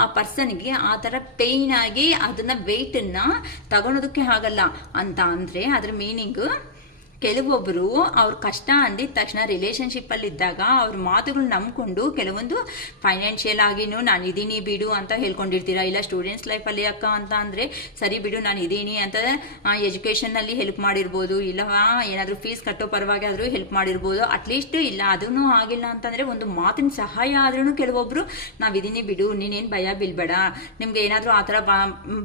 ಆ ಪರ್ಸನ್ಗೆ ಆ ಥರ ಪೇಯ್ನ್ ಆಗಿ ಅದನ್ನ ವೆಯ್ಟನ್ನ ತಗೊಳೋದಕ್ಕೆ ಆಗಲ್ಲ ಅಂತ ಅಂದರೆ ಅದ್ರ ಮೀನಿಂಗು, ಕೆಲವೊಬ್ಬರು ಅವ್ರ ಕಷ್ಟ ಅಂದಿದ ತಕ್ಷಣ ರಿಲೇಷನ್ಶಿಪ್ಪಲ್ಲಿ ಇದ್ದಾಗ ಅವ್ರ ಮಾತುಗಳು ನಂಬ್ಕೊಂಡು ಕೆಲವೊಂದು ಫೈನಾನ್ಷಿಯಲ್ ಆಗಿನೂ ನಾನು ಇದೀನಿ ಬಿಡು ಅಂತ ಹೇಳ್ಕೊಂಡಿರ್ತೀರ. ಇಲ್ಲ ಸ್ಟೂಡೆಂಟ್ಸ್ ಲೈಫಲ್ಲಿ ಅಕ್ಕ ಅಂತ ಅಂದರೆ ಸರಿ ಬಿಡು ನಾನು ಇದೀನಿ ಅಂತ ಎಜುಕೇಷನ್ನಲ್ಲಿ ಹೆಲ್ಪ್ ಮಾಡಿರ್ಬೋದು, ಇಲ್ಲ ಏನಾದರೂ ಫೀಸ್ ಕಟ್ಟೋ ಪರವಾಗಿ ಆದರೂ ಹೆಲ್ಪ್ ಮಾಡಿರ್ಬೋದು. ಅಟ್ಲೀಸ್ಟ್ ಇಲ್ಲ ಅದೂ ಆಗಿಲ್ಲ ಅಂತಂದರೆ ಒಂದು ಮಾತಿನ ಸಹಾಯ ಆದ್ರೂ ಕೆಲವೊಬ್ಬರು ನಾವಿದೀನಿ ಬಿಡು, ನೀನೇನು ಭಯ ಬೀಳ್ಬೇಡ, ನಿಮ್ಗೆ ಏನಾದರೂ ಆ ಥರ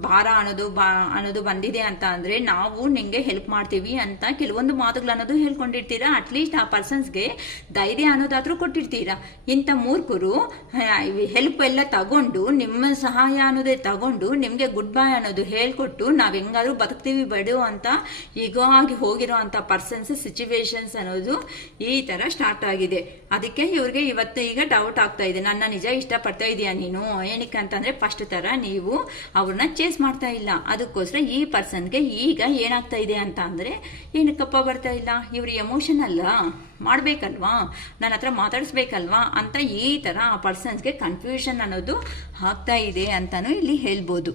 ಭಾರ ಅನ್ನೋದು ಬಂದಿದೆ ಅಂತ ಅಂದರೆ ನಾವು ನಿಮಗೆ ಹೆಲ್ಪ್ ಮಾಡ್ತೀವಿ ಅಂತ ಕೆಲವೊಂದು ಮಾತುಗಳು ಅನ್ನೋದು ಹೇಳ್ಕೊಂಡಿರ್ತೀರಾ. ಅಟ್ಲೀಸ್ಟ್ ಆ ಪರ್ಸನ್ಸ್ಗೆ ಧೈರ್ಯ ಅನ್ನೋದಾದ್ರೂ ಕೊಟ್ಟಿರ್ತೀರಾ. ಇಂಥ ಮೂರ್ಖರು ಹೆಲ್ಪ್ ಎಲ್ಲ ತಗೊಂಡು ನಿಮ್ಮ ಸಹಾಯ ಅನ್ನೋದೇ ತಗೊಂಡು ನಿಮಗೆ ಗುಡ್ ಬೈ ಅನ್ನೋದು ಹೇಳ್ಕೊಟ್ಟು ನಾವು ಹೆಂಗಾದ್ರೂ ಬದುಕ್ತೀವಿ ಬಿಡು ಅಂತ ಈಗೋ ಆಗಿ ಹೋಗಿರೋ ಅಂಥ ಪರ್ಸನ್ಸ್ ಸಿಚುವೇಶನ್ಸ್ ಅನ್ನೋದು ಈ ಥರ ಸ್ಟಾರ್ಟ್ ಆಗಿದೆ. ಅದಕ್ಕೆ ಇವ್ರಿಗೆ ಇವತ್ತು ಈಗ ಡೌಟ್ ಆಗ್ತಾ ಇದೆ, ನನ್ನ ನಿಜ ಇಷ್ಟಪಡ್ತಾ ಇದೆಯಾ ನೀನು, ಏನಕ್ಕೆ ಅಂತಂದರೆ ಫಸ್ಟ್ ಥರ ನೀವು ಅವ್ರನ್ನ ಚೇಸ್ ಮಾಡ್ತಾ ಇಲ್ಲ. ಅದಕ್ಕೋಸ್ಕರ ಈ ಪರ್ಸನ್ಗೆ ಈಗ ಏನಾಗ್ತಾ ಇದೆ ಅಂತ ಅಂದರೆ ಏನಕ್ಕಪ್ಪ ಬರ್ತಾ ಇಲ್ಲ, ಇವ್ರ ಎಮೋಷನಲ್ಲ ಮಾಡಬೇಕಲ್ವಾ, ನನ್ನ ಹತ್ರ ಮಾತಾಡಿಸ್ಬೇಕಲ್ವಾ ಅಂತ ಈ ಥರ ಆ ಪರ್ಸನ್ಸ್ಗೆ ಕನ್ಫ್ಯೂಷನ್ ಅನ್ನೋದು ಆಗ್ತಾ ಇದೆ ಅಂತಲೂ ಇಲ್ಲಿ ಹೇಳ್ಬೋದು.